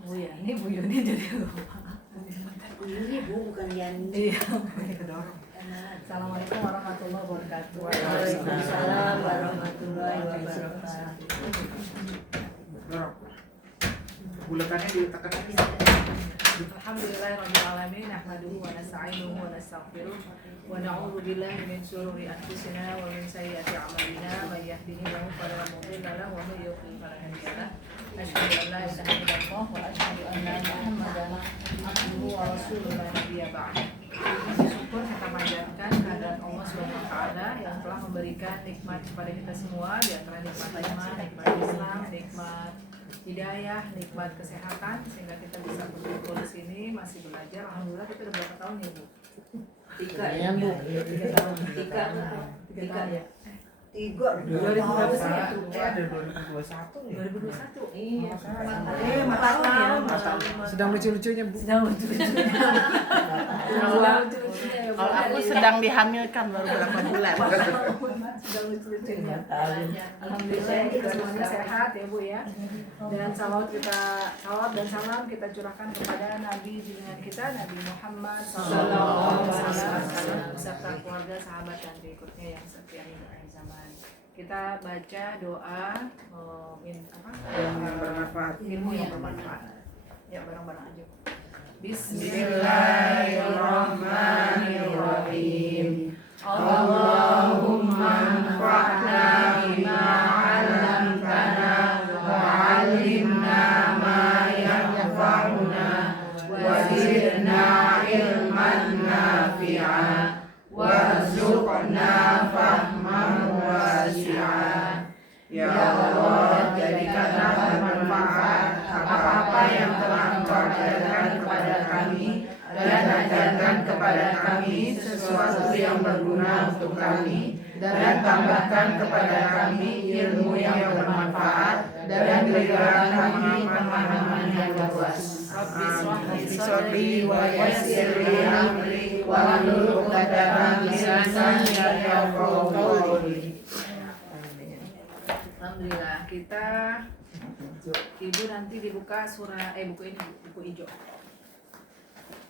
Bu ya, ini Bu Yuni jadi lupa. Ini Bu bukan Yani. Iya. Assalamualaikum warahmatullahi wabarakatuh. Waalaikumsalam warahmatullahi wabarakatuh. Dorong. Bulatannya diletakkan lagi. Alhamdulillahirabbil alamin, nahmaduhu wa nasta'inuhu wa nastaghfiruh wa na'udzu billahi min shururi anfusina wa min sayyiati a'malina, may yahdihillahu fala mudilla lahu wa may yudlil fala hadiya lahu. Asyhadu an la ilaha illallah wa asyhadu anna Muhammadan abduhu wa rasuluhu la nabiyya ba'da. Syukur kita panjatkan kehadirat Allah Subhanahu wa taala yang telah memberikan nikmat kepada kita semua, di antara nikmat iman, nikmat Islam, nikmat hidayah, nikmat kesehatan, sehingga kita bisa berkumpul di sini masih belajar. Alhamdulillah kita udah berapa tahun ya Bu? 3 ya Bu. 3 tahun. 3 ya. 3 2021 ya? Ada 2021 ya? 2021. Iya. 4 tahun. Sedang lucu-lucunya Bu. Sedang lucu-lucunya. Kalau aku sedang dihamilkan baru berapa bulan. Sedang lucu-lucunya. Alhamdulillah kita semuanya sehat ya Bu ya. Dan salawat dan salam kita curahkan kepada Nabi junjungan kita, Nabi Muhammad SAW beserta keluarga, sahabat dan berikutnya yang setia hingga akhir zaman. Kita baca doa Yang bermanfaat. ilmu yang bermanfaat. Ya bareng-bareng aja. Bismillahirrahmanirrahim. Allahumma anfa'na bima 'allamtana wa 'allimna ma yanfa'una wa zidna ilman nafi'a warzuqna fahman wasi'a. Ya Allah, jadikanlah bermanfaat apa-apa yang telah Engkau ajarkan kepada kami dan ajarkan kepada kami sesuatu yang berguna untuk kami, dan tambahkan kepada kami ilmu yang bermanfaat dan berikan kami pemahaman yang luas. Rabbi sholli wa yassirli amri wahlul 'uqdatam min lisani yafqahu qawli. Alhamdulillah, kita Ibu nanti dibuka surah buku ini, buku hijau.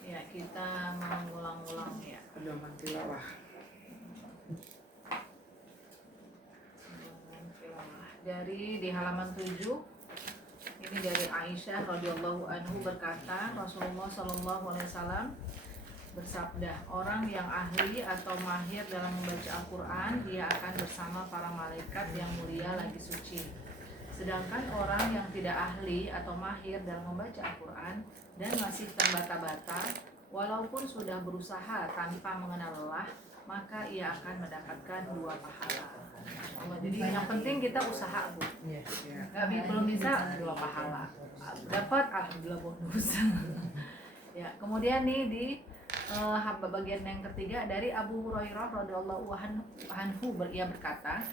Ya, kita mengulang-ulang ya. Pedoman tilawah. Dari di halaman 7. Ini dari Aisyah radhiyallahu anhu berkata, Rasulullah sallallahu alaihi wasallam bersabda, orang yang ahli atau mahir dalam membaca Al-Quran, dia akan bersama para malaikat yang mulia lagi suci. Sedangkan orang yang tidak ahli atau mahir dalam membaca Al-Quran dan masih terbata-bata, walaupun sudah berusaha tanpa mengenal lelah, maka ia akan mendapatkan 2 pahala. Jadi yang penting kita usaha Bu. Belum bisa 2 pahala. Dapat alhamdulillah bonus. Ya, kemudian nih di bagian yang ketiga dari Abu Hurairah radhiyallahu anhu ia berkata,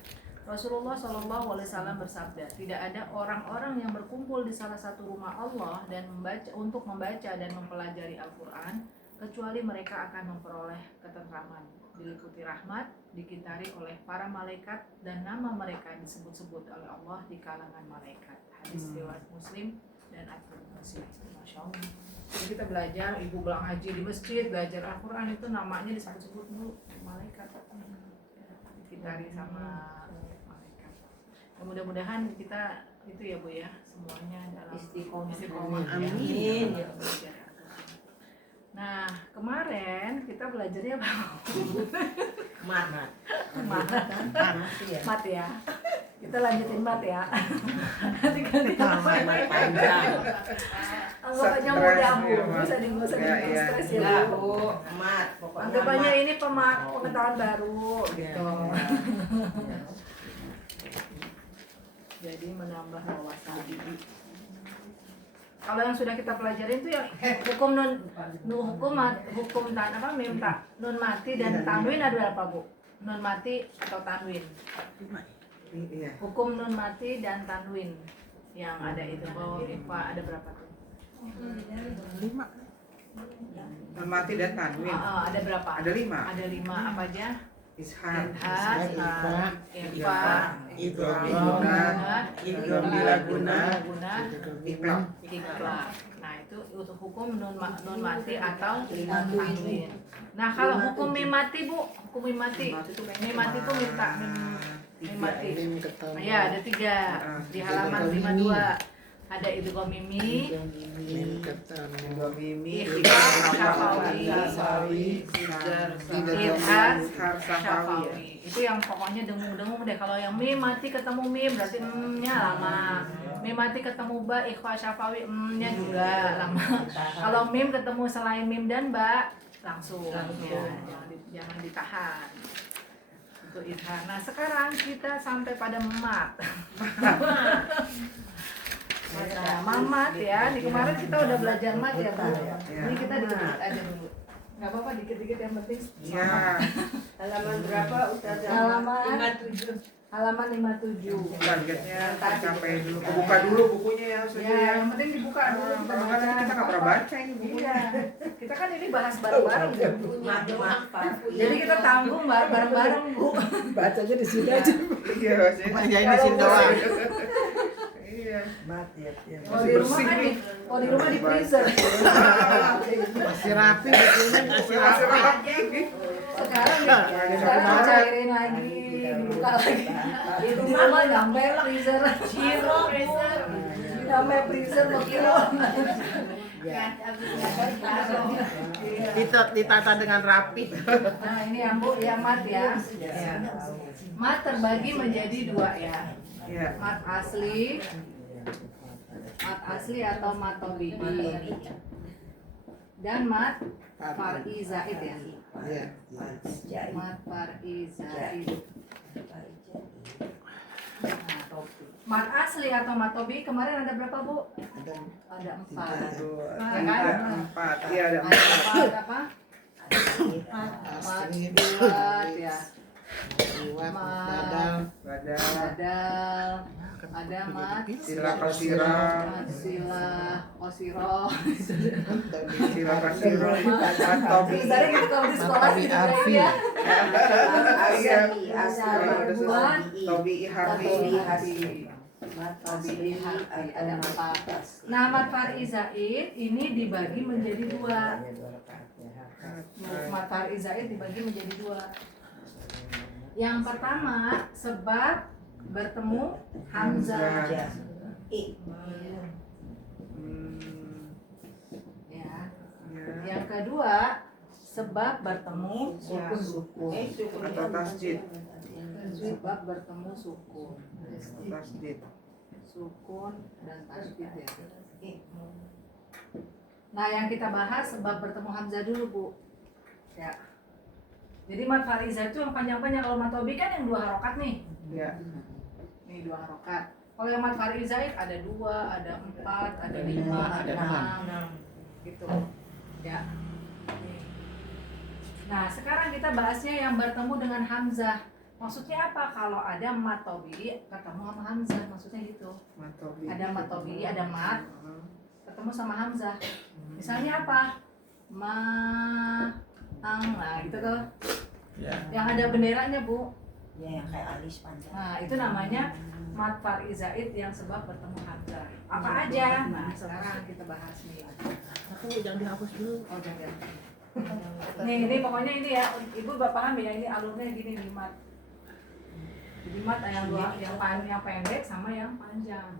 Rasulullah Shallallahu Alaihi Wasallam bersabda, tidak ada orang-orang yang berkumpul di salah satu rumah Allah dan membaca dan mempelajari Al-Quran kecuali mereka akan memperoleh ketentraman, diliputi rahmat, dikitari oleh para malaikat dan nama mereka disebut-sebut oleh Allah di kalangan malaikat. Hadis riwayat Muslim dan At-Tirmidzi. Masya Allah. Jadi kita belajar, ibu pulang haji di masjid, belajar Al-Quran itu namanya disebut-sebut malaikat, dikitari sama malaikat. Mudah-mudahan kita itu ya Bu ya, semuanya dalam istiqomah. Amin. Nah, kemarin kita belajarnya apa? Mat Ya. Kita lanjutin mat ya. Nanti kita panjang. anggapannya mudah Bu, bisa usah stres ya Bu. Mat pokoknya. Anggapannya ini pengetahuan baru gitu. Jadi menambah wawasan. Kalau yang sudah kita pelajarin itu ya hukum nun mati dan tanwin ada berapa Bu? Nun mati atau tanwin? Hukum nun mati dan tanwin yang ada itu ada berapa tuh? 5. Nun mati dan tanwin. Ada berapa? Ada 5. Ada 5 apa aja? Ishar, Ifa, idgham bila guna, iklaq. hukum nun mati atau tanwin. Nah, kalau hukum mim mati, Bu, hukum mim mati. Mim mati itu mim mati. Ya, ada 3 di halaman 52. Ada idgham mimi, Dua mimi, syafawi, idhar syafawi. Itu yang pokoknya dengung-dengung deh. Kalau yang mim mati ketemu mim berarti nya lama. Mim mati ketemu ba ikhfa syafawi nya juga lama. Kalau mim ketemu selain mim dan ba langsung ya, jangan ditahan. Itu idhar. Nah, sekarang kita sampai pada mat. Mamat ya, di kemarin kita udah belajar mat ya Bu. Ini kita dikit-dikit aja dulu. Nggak apa-apa, dikit-dikit yang penting. Ya, Halaman berapa Ustazah? Halaman 57. halaman 57. targetnya sampai dulu. Buka dulu bukunya ya, Ya, Ustazah ya. yang penting dibuka dulu kita baca. Kita nggak pernah baca ini bukunya. Iya. Kita kan ini bahas bareng-bareng Bu. Apa? Jadi kita tanggung bareng-bareng Bu. Bacanya di sini aja. Iya, Ustazah. Aja di sini doang. Iya. Mati ya. Kalau di rumah kan kalau di rumah di freezer. Masih rapi bukunya, masih rapi. Sekarang dicairin lagi, dibuka lagi. Di rumah mah nyampe freezer. Nyampe freezer mau kilo. Ditata dengan rapi. Nah, ini yang Bu, yang mat ya. Mat terbagi menjadi 2 ya. Iya. Mat asli atau mat tabi'i. Dan mat far'i zaid ya. Iya. Mat far'i zaid. Mat asli atau mat tabi'i kemarin ada berapa Bu? Ada 4. 2, Nah, 3, 4. Iya, ada Ada 4. 4 apa? Mat Asli, buat ya. Iwat, badal, Badal. Ada mat Sila kasira, mat sila kosiro. sila kasira, mat tobi. Dari gitu kalau di sekolah Tabi gitu arfi. ya. Iya. Buat Tobi harfi. mat tabi'i harfi ada 4. Nah, mat far'i zaid ini dibagi menjadi 2. Mat far'i zaid dibagi menjadi 2. Yang pertama sebab bertemu hamzah. Ya. Yang kedua sebab bertemu sukun. Atau tasjid. Sebab bertemu sukun. Tasjid. Sukun dan tasjid ya. Nah, yang kita bahas sebab bertemu hamzah dulu, Bu. Ya. Jadi mat fariza itu yang panjang-panjang. Kalau mat tobi kan yang 2 harokat nih. Iya. Nih 2 harokat. Kalau yang mat fariza ada 2, ada 4, ada 5, ada 6. Gitu. Ya. Nah, sekarang kita bahasnya yang bertemu dengan hamzah. Maksudnya apa? Kalau ada mat tobi ketemu sama hamzah, maksudnya gitu. Mat tobi. Ada mat tobi, ada mat ketemu sama hamzah. Misalnya apa? Nah gitu tuh. Yang ada benderanya Bu. Ya, yang kayak alis panjang. Nah itu namanya mat far'i zaid yang sebab bertemu hamzah. Apa aja? Nah sekarang kita bahas nih. Tapi jangan dihapus dulu. Oh jangan. Nih ini pokoknya ini ya. Ibu bapak paham ya, ini alurnya gini nih mat. Jadi mat yang pendek sama yang panjang.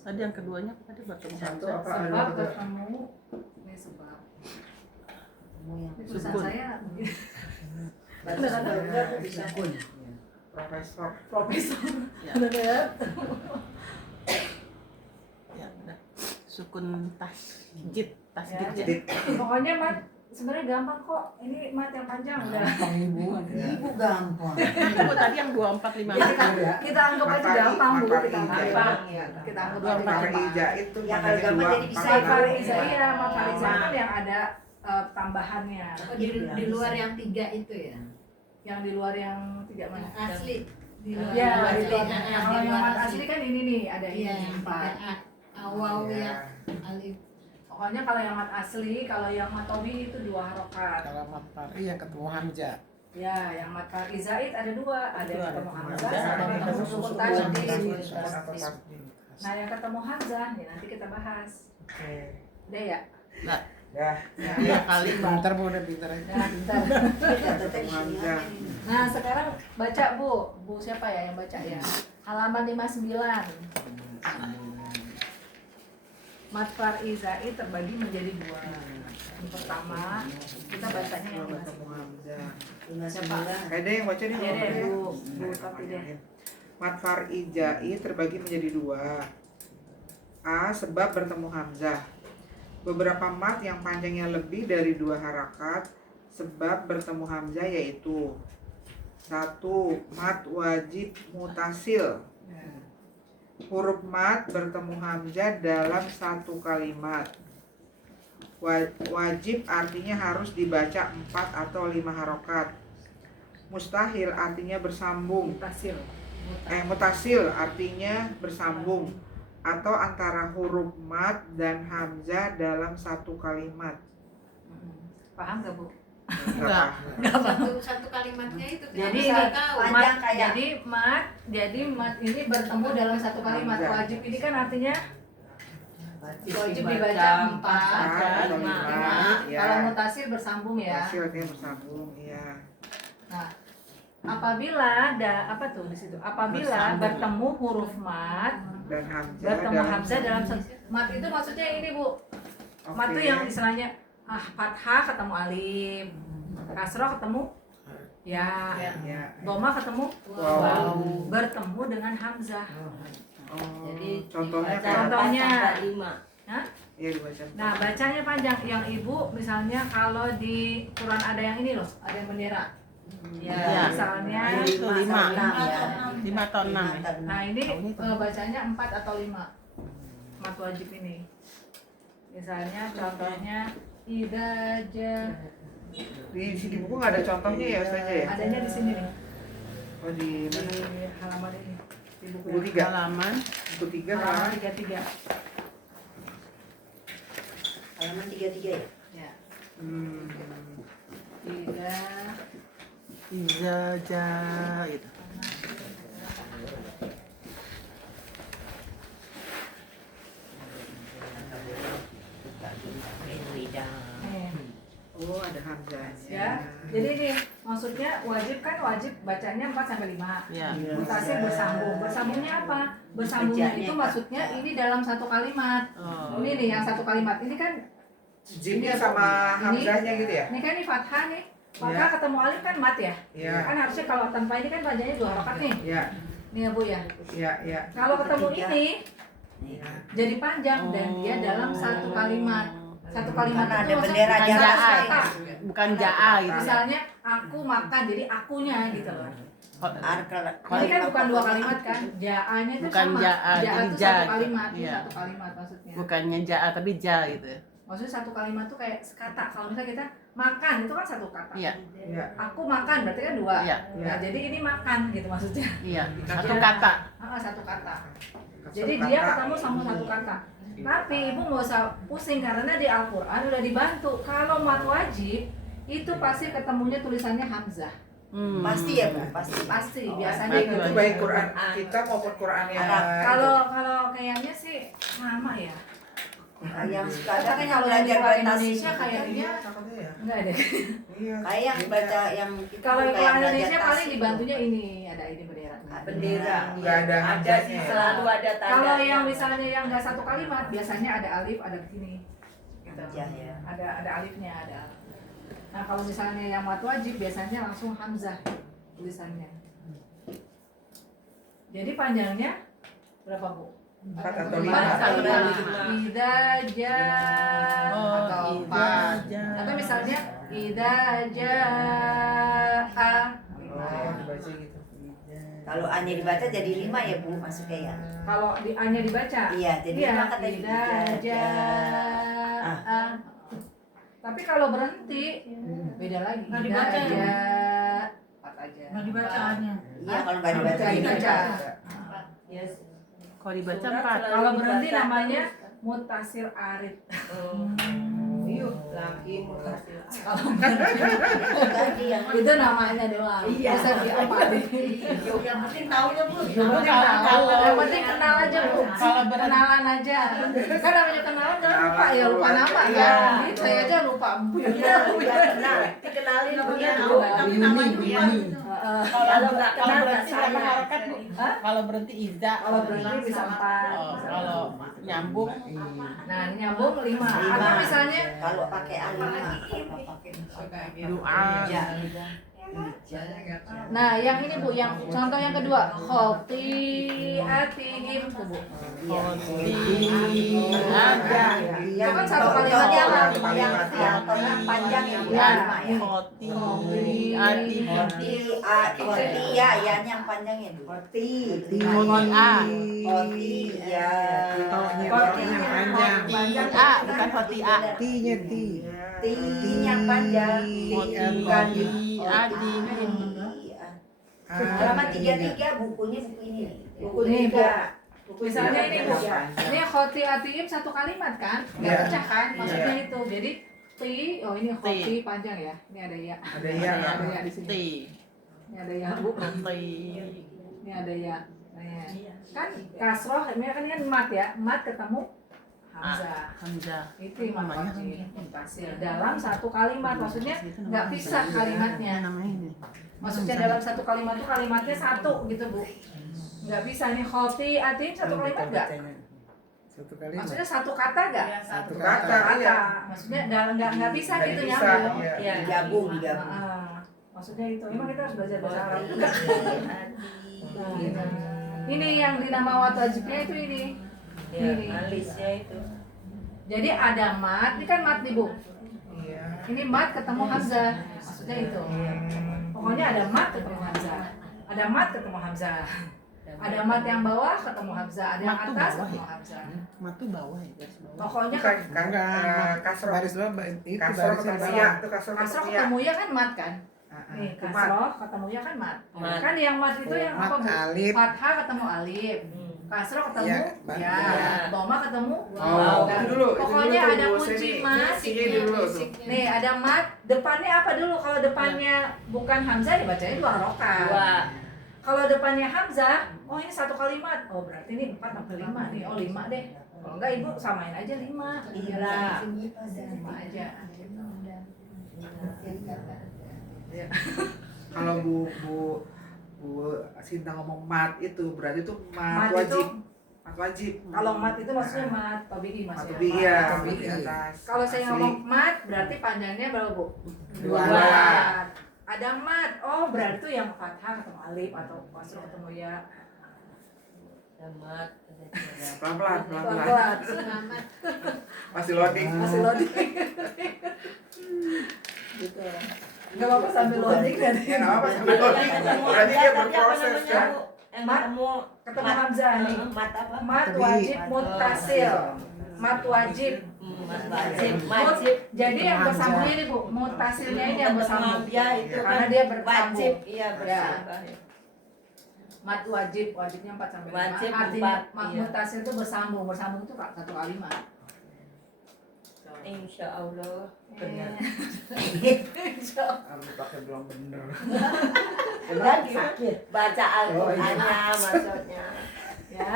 Tadi yang keduanya tadi bertemu Satu hamzah. apa? Sebab bertemu. Ini sebab. Ini tulisan Sukun. saya. Bisa pun. Profesor. Profesor. Ya. Benar. Ya, udah. Sukun tasjid, Ya, tasjid. jadi pokoknya mat sebenarnya gampang kok. Ini mat yang panjang udah. Ibu gampang. Itu tadi yang 24, 5. Kita anggap aja gampang dulu, kita gampang ya. Kita anggap aja Mat gampang. ija itu Ya, mana kalau dua, gambar jadi bisa Mat empat, fariza iya, mat fariza kan yang ada tambahannya. Oh, di luar yang 3 itu ya? Yang di luar yang 3 mana? Asli. Di luar Ya, yang itu. asli. Kalau yang mat asli kan ini nih, ada Iya, ini yang 4. awal Iya. ya alif. Pokoknya kalau yang mat asli, kalau yang mat tobi itu 2 harokat. Kalau matahari yang ketemu hamzah. Ya, yang mat fariza ada 2, ada yang ketemu hamzah, Ada ada yang ketemu sukun tasydid. atau tasjid. Nah, yang ketemu hamzah ya nanti kita bahas. Oke. Udah ya? Dah. Iya kali. Pintar Bu, udah pintar aja. Nah, bentar. Ketemu Hamzah. Nah, sekarang baca Bu. Bu siapa ya yang baca ya? Halaman 59. Mat Farizai terbagi menjadi dua. Yang pertama, kita bacanya yang Ketemu Hamzah. 59. Ada yang baca nih? Ya deh, Bu. Bu tapi deh. Mat Farizai terbagi menjadi dua. A. Sebab bertemu Hamzah. Beberapa mat yang panjangnya lebih dari 2 harakat sebab bertemu Hamzah yaitu 1. Mat wajib mutasil. Huruf mat bertemu Hamzah dalam satu kalimat. Wajib artinya harus dibaca 4 atau 5 harokat. Mustahil artinya bersambung. Mutasil artinya bersambung atau antara huruf mat dan hamzah dalam satu kalimat. Paham gak Bu? Enggak. Satu kalimatnya itu kita Jadi bisa ini tahu. panjang kayak jadi mat ini bertemu dalam satu kalimat. Wajib ini kan artinya wajib dibaca 4 atau 5. lima, ya. Kalau mutasil bersambung ya. Mutasil artinya bersambung, ya. Nah, apabila apa tuh di situ? Apabila Bersambung. bertemu huruf mat Dan hamzah bertemu dalam hamzah dalam mat itu maksudnya ini Bu. Mat itu yang istilahnya fathah ketemu alif, kasroh ketemu ya, ya. doma ketemu Wow. waw, bertemu dengan hamzah. Oh, Jadi contohnya dibaca kayak Contohnya. 4 sampai 5. ya dibaca. Nah, bacanya panjang. Yang Ibu misalnya kalau di Quran ada yang ini loh, ada yang bendera. Ya, Ya. misalnya Itu 5. 5 atau 6 ya. nah ini bacanya 4 atau 5 mat wajib ini. Misalnya contohnya idaja, Di sini buku nggak ada contohnya ya Ustaz ya? adanya di sini nih, Oh di di halaman ini, di buku buku 3. Halaman Buku 3 halaman kan? 33. Halaman 33 ya? Ya, Hmm. ida Izaja itu. nih. Oh ada hamzahnya. Ya, jadi ini maksudnya wajib kan wajib bacanya 4 sampai 5. Ya. Mutasil bersambung. Bersambungnya apa? Bersambungnya itu maksudnya ini dalam satu kalimat. Oh. Ini nih yang satu kalimat. Ini kan Jimnya sama hamzahnya gitu ya? ini kan ini fathah nih. Fathah Ya. ketemu alif kan mat ya. Iya. Kan harusnya kalau tanpa ini kan bacanya 2 harakat nih. Iya. Nih ya Bu ya. Iya, iya. Kalau ketemu Ketiga. ini Iya. jadi panjang dan dia dalam satu kalimat. Satu kalimat Karena itu ada maksudnya bendera bukan jaa. satu kata. Bukan jaa itu. Misalnya aku makan jadi akunya gitu loh. Arkel. Ini kan bukan 2 kalimat kan? Ja-nya itu Bukan sama. jaa, Ja jadi itu ja satu gitu. kalimat, itu Iya. satu kalimat maksudnya. Bukannya jaa tapi ja gitu. Maksudnya satu kalimat tuh kayak sekata. Kalau misalnya kita makan itu kan satu kata. Iya. Iya. Aku makan berarti kan 2. Iya. Nah, jadi ini makan gitu maksudnya. Iya. Satu kata. Satu kata. Satu Jadi kata. dia ketemu sama satu kata. Tapi ibu nggak usah pusing karena di Al-Quran udah dibantu. Kalau mat wajib itu pasti ketemunya tulisannya hamzah. Pasti ya Bu, pasti. Pasti Oh, biasanya Baik gitu. itu baik Quran kita maupun Quran yang Kalau kayaknya sih sama ya. Yang suka ada kan yang Kalau belajar di baca Indonesia sih. kayaknya ya. enggak deh. Iya. Kayak yang baca yang kita Kalau kayak Quran belajar Indonesia paling tasik dibantunya ini ada ini bendera. bendera. Nggak ada hamzahnya ya? Selalu ada tanda. Kalau yang misalnya yang enggak satu kalimat biasanya ada alif, ada begini. Gitu. Hamzah ya. Ada alifnya, ada. Nah, kalau misalnya yang mat wajib biasanya langsung hamzah tulisannya. Jadi panjangnya berapa, Bu? 4 atau 5. 4 atau Atau 5. Ida ja atau Oh, pas. ida ja. Atau misalnya ida ja a. Oh, dibaca gitu. Kalau A-nya dibaca jadi 5 ya Bu, maksudnya ya. Kalau di A-nya dibaca. Iya, jadi Iya, 5 kata ida ja a. Tapi kalau berhenti beda lagi. Nggak Ida dibaca ya? ja empat aja. Nggak dibacaannya. Iya, kalau nggak dibaca Nggak ini dibaca. Yes. Kalau dibaca 4. Kalau berhenti namanya mutasil arid. laki mutasil. Tadi yang Itu namanya doang. Iya. Bisa diapain? yang penting tahunya Bu. Yang penting kenal aja Bu. Kalau berat- Kenalan aja. Kan namanya kenalan jangan lupa ya lupa nama Iya. kan. Saya aja lupa Bu. Iya, udah kenal. Dikenalin punya Bu. Kalau nggak kalau kenal, berhenti saya. berapa harakat Bu? Hah? Kalau berhenti Iza. Kalau berhenti bisa 4. Oh, kalau nyambung Nah, nyambung 5. Atau misalnya Kalau pakai alima, kalau pakai doa. nah, yang ini Bu, yang contoh yang kedua, khotiatihim tuh Bu. Ada. Itu kan satu kalimat yang yang yang tengah panjang ya Bu. Ya, Alima ya. khoti, ati, Koti ya, ya yang panjang ya Bu. Koti. A. Koti ya. Koti yang panjang. A, bukan khoti A. T-nya T. Ti yang panjang. Khoti, ati, Halaman 33 bukunya buku ini. Buku Ini, Bu. 3. Misalnya ini Bu, ini khotiatihim satu kalimat kan? Nggak Iya. pecah kan? Maksudnya Iya. itu. Jadi oh ini khoti panjang ya. Ini ada ya. Ada ya. Ada ya di T. sini. Ini ada ya Bu. Khoti. Ini ada ya. Nah, ya. Kan kasroh, ini kan mat ya. Mat ketemu hamzah. Hamzah. Itu yang Namanya wajib muntasil dalam satu kalimat, maksudnya nggak pisah kalimatnya. Namanya ini. Maksudnya dalam satu kalimat itu kalimatnya satu gitu Bu, nggak bisa nih khotiatihim satu kalimat nggak? Satu kali. Maksudnya satu kata nggak? Satu Satu kata. Iya. kata, maksudnya dalam nggak bisa Nggak gitu bisa, nyambung. iya. Digabung. Maksudnya itu, emang kita harus belajar bahasa Arab juga. Ini yang di nama wat wajibnya itu ini. Ini. Alisnya itu. Jadi ada mat, ini kan mat nih Bu. Iya. Ini mat ketemu hamzah, maksudnya itu. Pokoknya ada mat ketemu hamzah, ada mat ketemu hamzah, ada mat yang bawah ketemu hamzah, ada yang Mat tuh atas bawah ketemu ya? hamzah. Matu bawah ya, garis bawah. Pokoknya Bukan, kan kasroh. Baris bawah itu Kasroh barisnya ketemu bawah. ya, itu kasroh kasroh ketemu ya. ketemu ya kan mat kan? Nih Itu mat. kasroh ketemu ya kan mat. Mat. Kan yang mat itu yang apa Mat Bu? alif. Fathah ketemu alif, kasroh ketemu Ya, ya, ya. doma ketemu Oh, kan? itu dulu. itu Pokoknya dulu ada tuh, kunci sini. mat. Ini dulu tuh. Nih ada mat, depannya apa dulu? Kalau depannya bukan hamzah dibacanya 2 harokat. Kalau depannya hamzah, oh ini satu kalimat. Oh berarti ini 4 sampai 5 nih. Oh 5 deh. Kalau enggak Ibu samain aja 5. Iya. 5 aja. Kalau Bu Sinta ngomong mat itu berarti itu mat Mat itu wajib. Mat wajib. kalau mat itu maksudnya mat tabi'i Mat maksudnya. tabi'i ya, Mat mat tabi'i. di atas. Kalau saya Asli. ngomong mat berarti panjangnya berapa Bu? 2. Ada mat. Oh berarti itu yang fathah ketemu alif atau kasroh ketemu ya. Pelan-pelan. Pelan-pelan. Masih loading. Masih loading. Gitu. Enggak apa-apa sambil loading dari. Ya nggak apa-apa sambil loading. Berarti dia berproses kan. Yang Mat. ketemu Ketemu hamzah nih. mat apa? Mat wajib muttasil. Mat wajib. Mat wajib. Wajib. Jadi yang bersambungnya ini Bu, muttasilnya ini yang bersambung. Ya itu Karena kan dia bersambung. wajib. Iya bersambung. Mat wajib, wajibnya 4 sampai 5. Wajib Artinya 4, mat iya. muttasil itu bersambung. Bersambung itu satu kalimat. Insya Allah benar. Insya Allah. Harus pakai belum bener. Kan baca Al-Qur'annya maksudnya. Ya.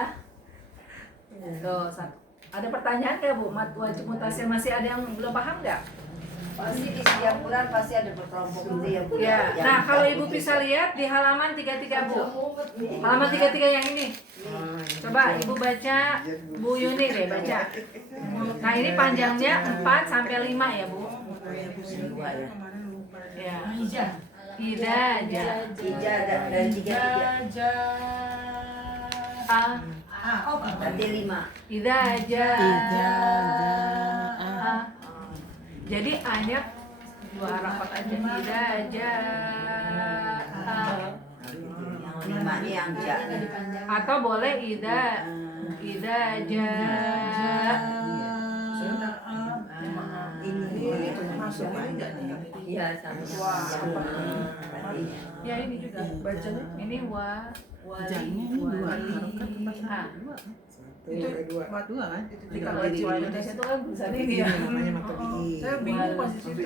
Tuh, ada pertanyaan nggak Bu? Mat wajib muttasil masih ada yang belum paham nggak? Pasti di setiap bulan pasti ada berkelompok gitu ya Bu. Ya. Nah, kalau Ibu bisa lihat di halaman 33 Bu. Halaman 33 yang ini. Coba Ibu baca, Bu Yuni deh baca. Nah, ini panjangnya 4 sampai 5 ya, Bu. Ya. Ida ja. Tiga dan tiga. Nanti 5. Ida ja. Ida, Jadi A-nya 2 harakat aja. Ida ja. Yang 5 ini yang ja. Atau boleh ida ja. Ini Masuk enggak nih? iya sama. Ya ini juga bacanya. Ini wa Janya ini 2 harokat pas Ah. 2. Itu dua. Mat dua kan? Jadi kalau jiwa Indonesia itu kan tulisannya ini ya. Namanya mata Saya bingung pas di situ.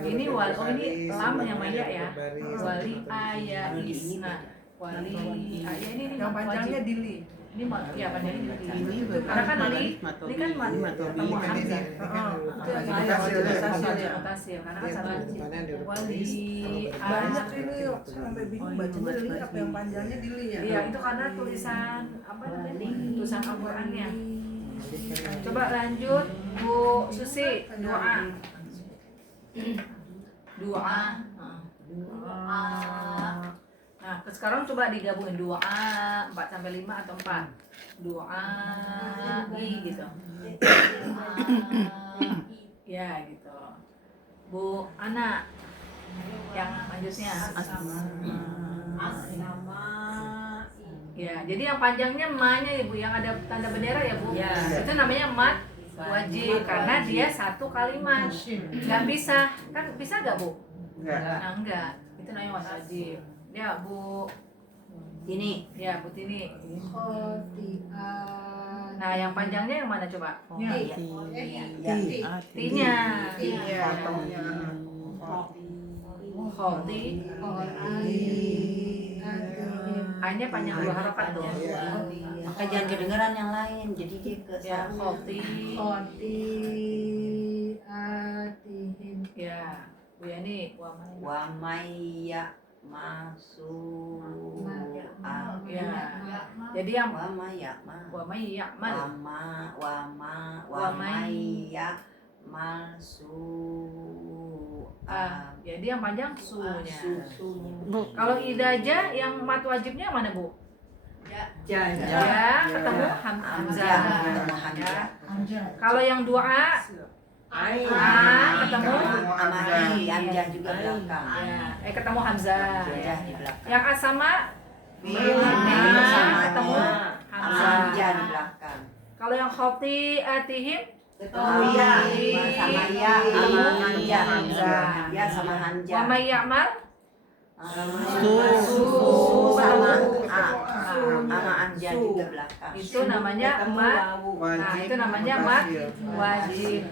Ini wal, oh ini lam yang maya ya. Baris. Wali ayah isna. Wali ayah ini Yang panjangnya wajib. dili. Ini ya panjangnya Ini dili. Karena kan li, matobi. ini kan Ini matobi. ketemu Kan ini, hamzah. ini kan Itu yang mutasil ya. mutasil karena kan Iya, satu depannya ada huruf wali baris, kalau Banyak baris, ini sampai bingung bacanya dili apa yang panjangnya dili ya. Iya, itu karena tulisan apa namanya? Tulisan Al-Qur'annya. Coba lanjut Bu Susi, doa. Doa. Nah, sekarang coba digabungin doa 4 sampai 5 atau 4. Doa gitu. Ya, gitu. Bu Ana yang lanjutnya. Ya, jadi yang panjangnya ma-nya ya Bu, yang ada tanda bendera ya Bu. Ya. Itu namanya mat wajib karena dia satu kalimat. Nggak bisa, kan bisa nggak Bu? Enggak. Nah, enggak. Itu namanya mat wajib. Ya Bu, Ini ya Bu Tini. Nah, yang panjangnya yang mana coba? T-nya. Iya, tohnya. Khoti. A-nya panjang 2 harakat tuh. maka jangan kedengeran yang lain, jadi dia ke Ya, sana. khoti. Atihim. Ya, Bu Yani, Wa maya masuk Ya. Jadi yang wa maya ma wa may ya'mal wa maya masuk jadi yang panjang su-nya. Bu, Kalau idaja yang mat wajibnya mana Bu? Ya, ketemu hamzah. Ya. Kalau yang doa ketemu amali amjah juga belakang. ya, ketemu hamzah. Amjah di belakang. Yang asama Sama ketemu hamzah. amjah di belakang. Kalau yang atihim Iya, sama ya sama hamjah. Hamzah. Ya sama hamjah. wa may ya'mal Sama sama amjah juga belakang. itu namanya mat. Nah, itu namanya mat wajib.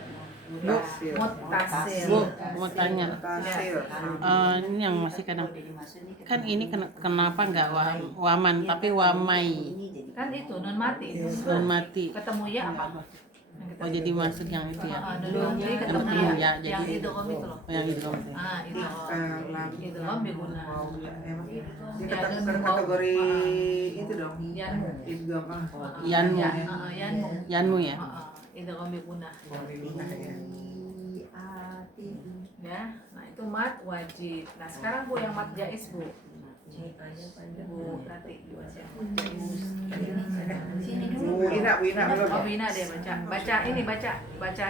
Mutasil. Muttasil. Bu, mau tanya. Mutasil. Ini yang masih kadang kan ini kenapa nggak waman tapi wamai Kan itu non mati. non mati. Ketemu ya apa? Oh jadi masuk yang itu ya. Non mati ketemu Ketemu ya. ya, Yang jadi- itu kom itu loh. Oh, yang itu. Itu itu om biguna. Dia kategori itu dong. Yanmu. Idgham ah. Yanmu. Yanmu. Yanmu ya. Itu om biguna. Ya. Ya, nah itu mat wajib. Nah sekarang Bu yang mat jais Bu. Bu nanti Sini Bu dulu. Ina belum. Oh Bina deh baca ini baca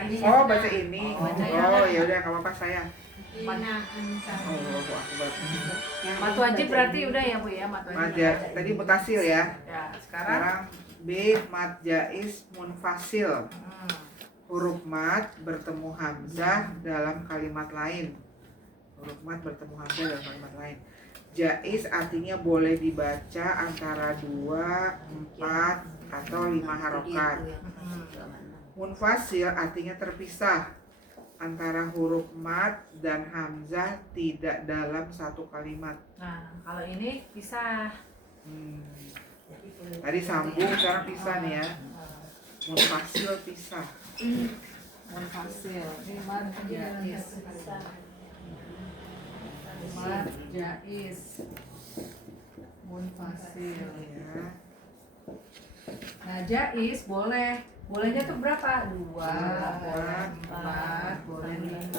ini. Oh, baca ini. Baca ini. Oh, ya udah enggak apa-apa sayang. Mat, Oh, aku mat wajib berarti udah ya Bu ya mat wajib. Maja, tadi mutasil ya. Ya sekarang Sekarang B mat jais munfasil. Huruf mat bertemu hamzah dalam kalimat lain. Huruf mat bertemu hamzah dalam kalimat lain. Jais artinya boleh dibaca antara 2, 4 atau 5 harokat. Munfasil artinya terpisah antara huruf mat dan hamzah tidak dalam satu kalimat. Nah kalau ini pisah. Tadi sambung, sekarang pisah nih ya. Munfasil pisah. Munfasil. Ini mat jais. Mat jais. Munfasil. Ya. Nah jais bolehnya tuh berapa? 2, 4, boleh 5.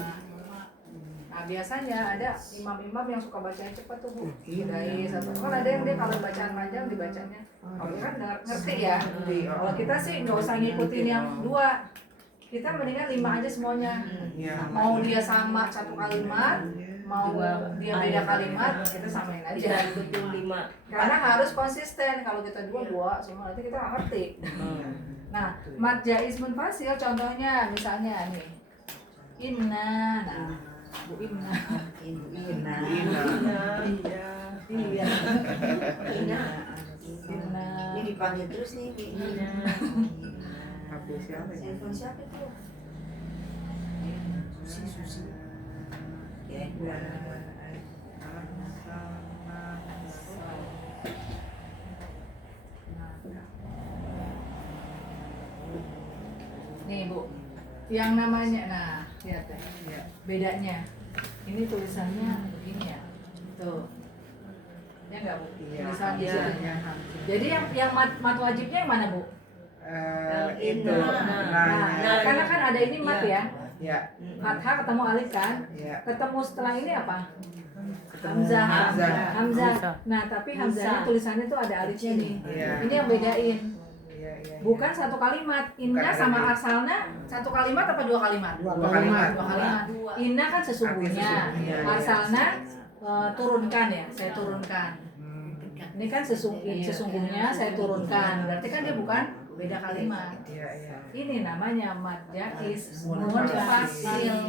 Nah biasanya ada imam-imam yang suka bacanya cepat tuh Bu. Jais atau kan ada yang dia kalau bacaan panjang dibacanya. Kalau kan ngerti ya. Kalau kita sih nggak usah ngikutin yang 2. Kita mendingan 5 aja semuanya. Ya. Mau dia sama satu kalimat, mau dia beda kalimat, kita samain aja. Betul 5. Karena harus konsisten. Kalau kita dua semua nanti kita nggak ngerti. Nah, mat jais munfasil contohnya misalnya nih. Inna, nah, Bu Inna. Ina. Iya. Ini dipanggil terus nih. HP siapa ya? Telepon siapa tuh? Susi. Ya, Nih Bu, yang namanya, nah lihat ya, bedanya. Ini tulisannya begini ya, tuh. Ya nggak Bu? Iya. Tulisan di Iya. situnya. Jadi yang mat wajibnya yang mana Bu? Itu. Nah, karena kan ada ini mat ya. Ya. Fathah ketemu alif kan? Ya. Ketemu setelah ini apa? Hamzah. Hamzah. Nah, tapi Hamzahnya tulisannya tuh ada alifnya nih. Iya. Ini yang bedain. Iya. Bukan satu kalimat. Inna Bukan sama ada arsalna satu kalimat apa dua kalimat? Dua kalimat. Dua kalimat. Inna kan sesungguhnya. Iya. Arsalna turunkan ya, saya turunkan. Hmm. Ini kan sesungguhnya saya turunkan. Berarti kan dia bukan beda kalimat. Iya. Ini namanya mad jaiz munfasil.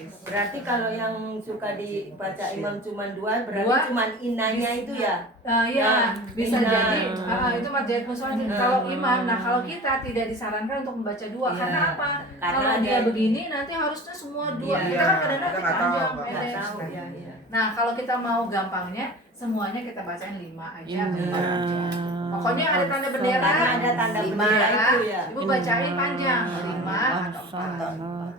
Berarti kalau yang suka dibaca imam cuma dua, berarti Dua. cuma inanya itu ya? Ya, bisa Inna. jadi itu mad jaiz munfasil kalau imam. Nah, kalau kita tidak disarankan untuk membaca dua. Iya. Karena apa? Karena Kalau ada- dia begini nanti harusnya semua dua. Iya. Kita kan kadang-kadang Kita nggak tahu panjang, apa. pendek. Nggak tahu, ya, ya. Nah, kalau kita mau gampangnya semuanya kita bacain 5 aja, Inna. 4 aja. Pokoknya ada tanda bendera. Karena ada tanda Lima. bendera itu ya. Ibu bacain panjang 5 atau 4.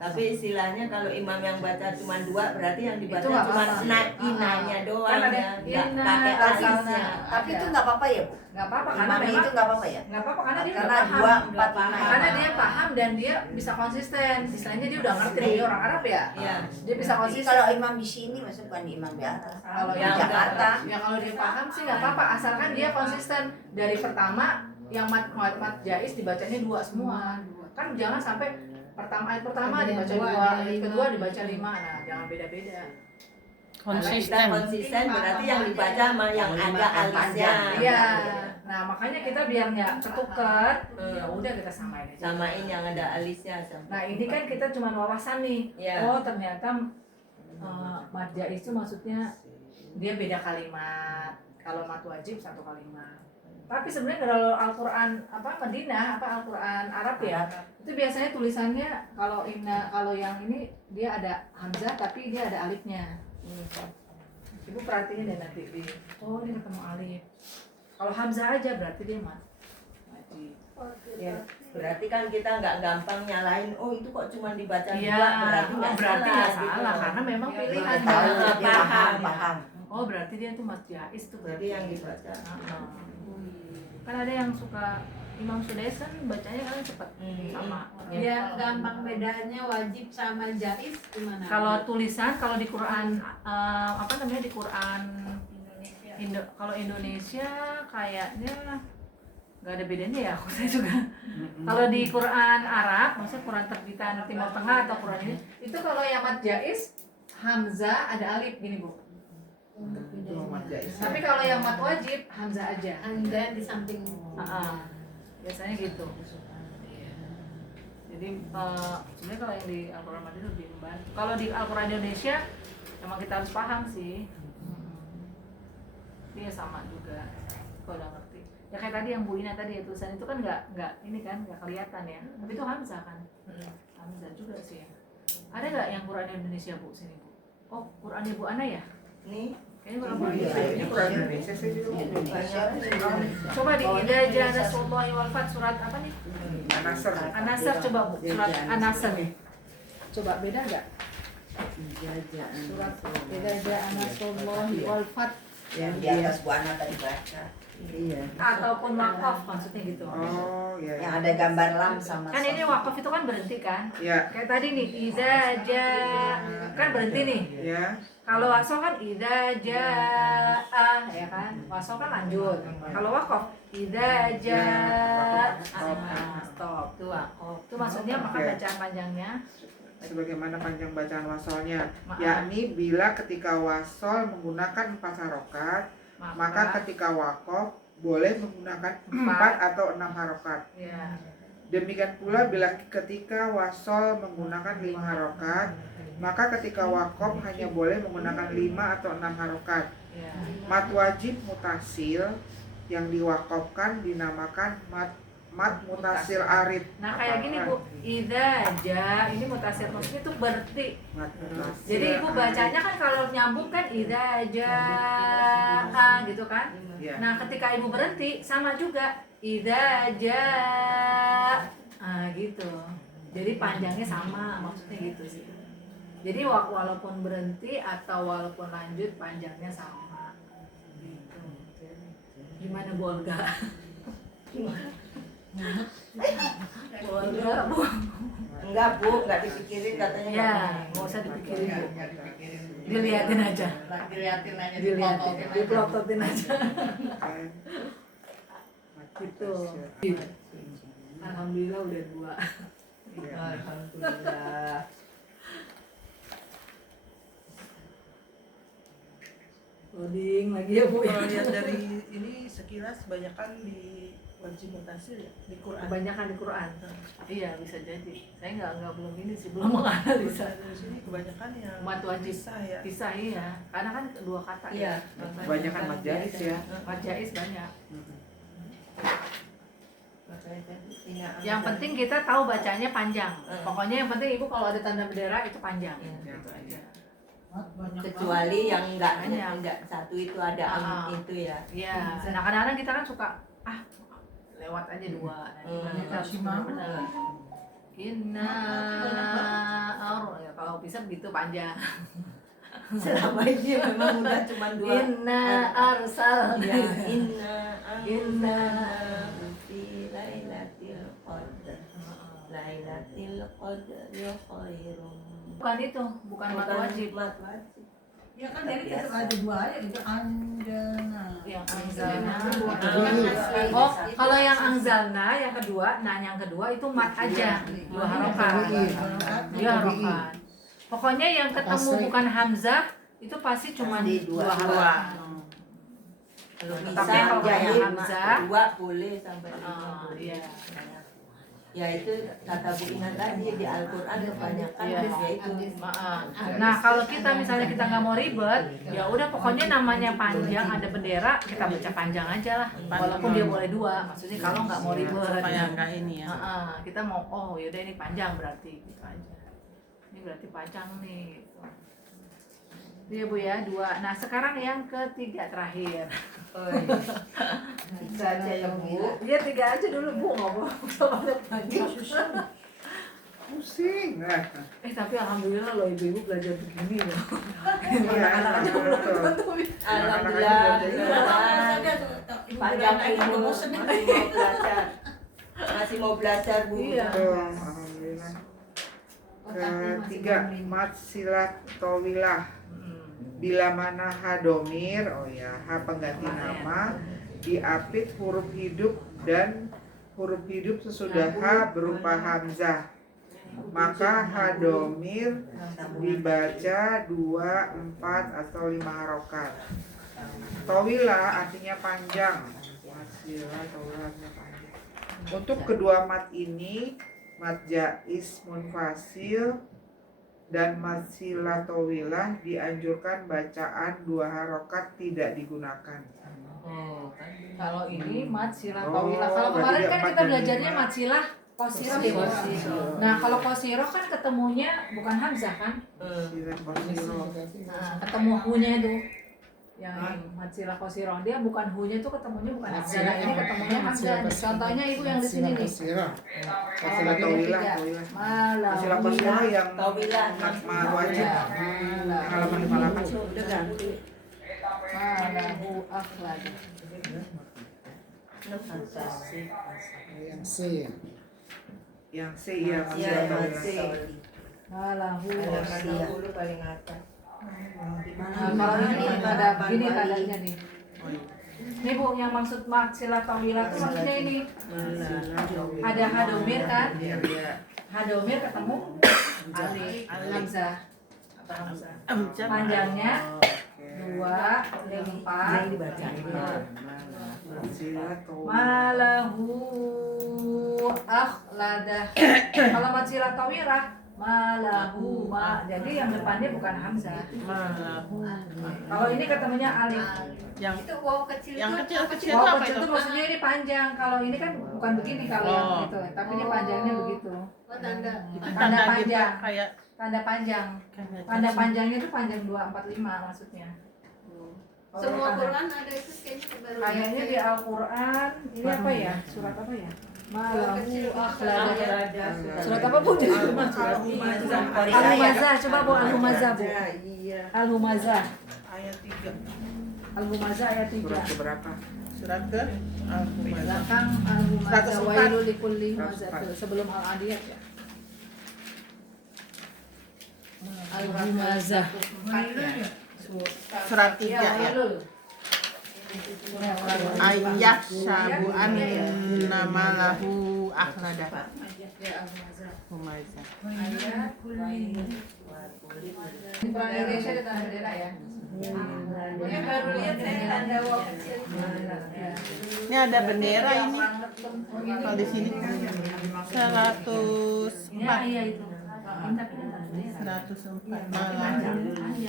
Tapi istilahnya kalau imam yang baca cuma dua, berarti yang dibaca Itu nggak cuma apa-apa. inanya doang Kan ada ya, nggak inna, pakai asalna. alisnya. Tapi itu nggak apa-apa ya, Bu? Nggak apa-apa karena Imam memang itu nggak apa-apa ya? nggak apa-apa karena dia udah Karena paham. 2, 4, 5. Karena dia paham dan dia bisa konsisten. Istilahnya dia udah ngerti dia orang Arab ya. Iya. Dia bisa Jadi konsisten. kalau imam di sini maksudnya bukan di imam di atas. Kalau Di yang Jakarta. ya kalau dia paham sih nggak apa-apa asalkan dia konsisten dari pertama yang mat jaiz dibacanya 2 semua. Kan jangan sampai ayat pertama dibaca 2, ayat kedua dibaca 5. Nah, jangan beda-beda. Kalau kita Konsisten. konsisten berarti yang dibaca sama yang ada alisnya. Iya. Nah, makanya kita biar nggak ketukar, ya udah kita samain aja. Samain yang ada alisnya. Nah, ini kan kita cuma wawasan nih. Iya. Oh, ternyata mat jaiz itu maksudnya dia beda kalimat. Kalau mat wajib satu kalimat. Tapi sebenarnya kalau Al-Qur'an Madinah Al-Qur'an Arab ya, itu biasanya tulisannya kalau yang ini dia ada hamzah tapi dia ada alifnya. Ibu perhatiin deh nanti dia ketemu alif. Kalau hamzah aja berarti dia mat wajib. Ya, berarti kan kita nggak gampang nyalain. Oh itu kok cuma dibaca Iya, dua, berarti nggak berarti salah. nggak gitu. salah karena memang pilihan. Tahu, Iya, dia paham, paham, ya. paham. Oh, berarti dia tuh mat jaiz tuh Berarti berarti yang dibaca. Kan ada yang suka Imam Sudaisan bacanya kan cepat sama. Ya, gampang bedanya wajib sama jaiz gimana? Kalau tulisan kalau di Quran di Quran kalau Indonesia kayaknya nggak ada bedanya ya, aku saya juga. Kalau di Quran Arab, maksudnya Quran terbitan Timur Tengah atau Quran ini, itu kalau yang mat jaiz hamzah ada alif gini Bu. Itu mat jaiz. Tapi kalau yang mat wajib hamzah aja. Anda di samping Biasanya gitu. Jadi sebenarnya kalau yang di Al-Quran Madinah lebih membantu. Kalau di Al-Quran Indonesia memang kita harus paham sih. Dia sama juga kalau udah ngerti. Ya kayak tadi yang Bu Ina tadi ya, tulisan itu kan nggak ini kan nggak kelihatan ya. Tapi itu hamzah kan. Hamzah juga sih. Ada nggak yang Quran Indonesia Bu sini Bu? Oh Quran Ibu Ana ya? Nih, Kayaknya Quran Iya, Indonesia. ini Quran Indonesia saya juga. Indonesia. Coba di Idza Jaa Nasrullahi wal Fath surat apa nih? An-Nasr. An-Nasr coba Bu, surat An-Nasr nih. Coba beda nggak? Surat Idza Jaa Nasrullahi wal Fath Yang di atas Bu Ana tadi baca. ataupun wakaf maksudnya gitu. Oh, iya. Yang ada gambar lam sama Kan ini wakaf itu kan berhenti kan? Ya, Kayak tadi nih Idza Jaa kan berhenti nih. ya. Kalau wasol kan Idza Jaa ya kan? Wasol kan lanjut. Kalau wakaf Idza Jaa stop. Itu wakaf. Itu maksudnya maka Oke. bacaan panjangnya Sebagaimana panjang bacaan wasolnya, Maaf. yakni bila ketika wasol menggunakan 4 harokat, maka ketika wakof boleh menggunakan 4 atau 6 harokat. ya. Demikian pula bila ketika wasol menggunakan 5 harokat, maka ketika wakof hanya boleh menggunakan 5 atau 6 harokat. Ya. Mat wajib mutasil yang diwakafkan dinamakan mat mutasil arid. Nah kayak gini Bu, idza ja ini mutasil maksudnya itu berarti. Mat mutasil Jadi Ibu bacanya kan kalau nyambung kan idza ja gitu kan. ya. Nah ketika Ibu berhenti sama juga idza ja gitu. Jadi panjangnya sama maksudnya gitu sih. Jadi walaupun berhenti atau walaupun lanjut panjangnya sama. Gitu. Gimana Bu Olga? Bu Olga, Bu. Enggak Bu, enggak dipikirin katanya. Ya, nggak usah dipikirin Bu. Dilihatin aja. Diliatin aja, Dilihatin, dipelototin aja. Gitu. Alhamdulillah udah 2. Alhamdulillah. Loading lagi ya Bu. Kalau lihat dari ini sekilas kebanyakan di wajib mutasil ya di Quran. Kebanyakan di Quran. Iya bisa jadi. Saya nggak belum ini sih belum menganalisa. Dari sini kebanyakan yang Mat wajib. kisah ya. Kisah iya. Karena kan 2 kata Iya. ya. Kebanyakan mat jais ya. Mat jais banyak. Makanya kan Ina Yang penting kita tahu bacanya panjang. Hmm. Pokoknya yang penting Ibu kalau ada tanda bendera itu panjang. Iya. Gitu aja. kecuali yang Banyak. enggak satu itu ada itu ya. Iya. Nah kadang-kadang kita kan suka lewat aja 2. Nah, kita harus benar-benar. Inna ya kalau bisa begitu panjang. Selama ini memang udah cuma 2. Inna arsal. Ya, inna fi lailatil qadar. Lailatil qadar khairum. Bukan itu, bukan mat wajib. Mat wajib. Ya kan dari kita ada 2 aja itu anjana. Yang angzalna. Asli. Oh, kalau yang angzalna yang kedua, yang kedua itu mat aja, 2 harokat. Dia harokat. Pokoknya yang ketemu bukan hamzah itu pasti cuma 2 harokat. Kalau bisa Tapi kalau aja yang yang hamzah, 2 boleh sampai 5 boleh. iya. Ya itu kata Bu Ina tadi di Al-Qur'an kebanyakan Iya. ya itu. Maaf. Nah kalau kita misalnya kita nggak mau ribet, ya udah pokoknya namanya panjang ada bendera kita baca panjang aja lah, walaupun dia boleh 2. Maksudnya kalau nggak mau ribet. supaya enggak ini ya. Kita mau yaudah ini panjang berarti gitu aja. Ini berarti panjang nih. Gitu. Iya Bu ya 2. Nah sekarang yang ketiga terakhir. Oh, iya. Bisa aja ya Bu. Dia 3 aja dulu Bu ngomong sama panjang. Pusing. Nah, Tapi alhamdulillah loh ibu-ibu belajar begini loh. iya, Anak-anak aja belum tentu. Alhamdulillah. Panjang umur masih mau belajar. Masih mau belajar Bu. Iya. betul, alhamdulillah. Ketiga, mat silat tawilah. Bila mana hadomir, ha pengganti nama, diapit huruf hidup dan huruf hidup sesudah ha berupa hamzah, maka hadomir dibaca 2, 4 atau 5 harokat. Tawilah artinya panjang. Masilah tawilah artinya panjang. Untuk kedua mat ini, mat jais munfasil dan mat silah tawilah dianjurkan bacaan 2 harokat tidak digunakan. Kalau ini mat silah Oh, tawilah. Kalau kemarin berarti kan empat kita dan belajarnya 5. mat silah kosiroh. Nah kalau kosiroh kan ketemunya bukan hamzah kan? Silah kosiro. Nah, ketemu hu-nya itu. Yang ini, mat silah kosiroh dia bukan hu-nya itu ketemunya bukan hamzah. Nah, ini ketemunya hamzah. Contohnya ibu yang di sini nih. Silah tawilah, tawilah. Malah. Silah kosiro yang Tawilah. mat wajib. Halaman 58. Udah ganti. Malahu akhlad. Yang C ya, Ya, silah tawilah. masih. Malahu Halaman akhlad. 60 paling atas. Nah, kalau ini ada gini tandanya nih. Nih Bu, yang maksud mat silah tawilah itu maksudnya ini. Ada hadomir kan? Iya, iya. Hadomir ketemu alif, hamzah atau hamzah. Panjangnya 2, 4. Silah tawilah. Malahu akhladah. Kalau mat silah tawirah Malahu ma. Jadi yang depannya bukan hamzah. Malahu. Kalau ini ketemunya alif. Yang Itu wow kecil yang itu kecil-kecil itu Wow apa kecil itu? itu maksudnya ini panjang. Kalau ini kan bukan begini kalau yang Oh. itu, tapi ini panjangnya begitu. Oh, tanda. Itu Tanda tanda gitu panjang. kayak Tanda panjang. Tanda panjangnya itu panjang 245 maksudnya. Kalau Semua tanda- Quran ada itu kayaknya baru. Kayaknya di Al-Qur'an ini apa ya? Surat apa ya? Malahu akhlada. Surat apa Bu? Al-Humazah. Coba Bu Al-Humazah Bu. Iya. Al-Humazah. Ayat 3. Al-Humazah ayat 3. Surat keberapa? surat ke Al-Humazah. Belakang Al-Humazah 104. wailul likulli 104. humazah sebelum Al-Adiyat ya. Al-Humazah. Surat 3 ya. wailul. Ayah sabu nama lahu akhlada. Ya Al-Humazah. Humazah. Ayat di Quran Indonesia ada tanda bendera ya. Ini baru lihat saya tanda wow kecil. Ini ada bendera ini. Kalau di sini 104. Iya itu. Tapi ada tanda bendera. 104 malah. Ini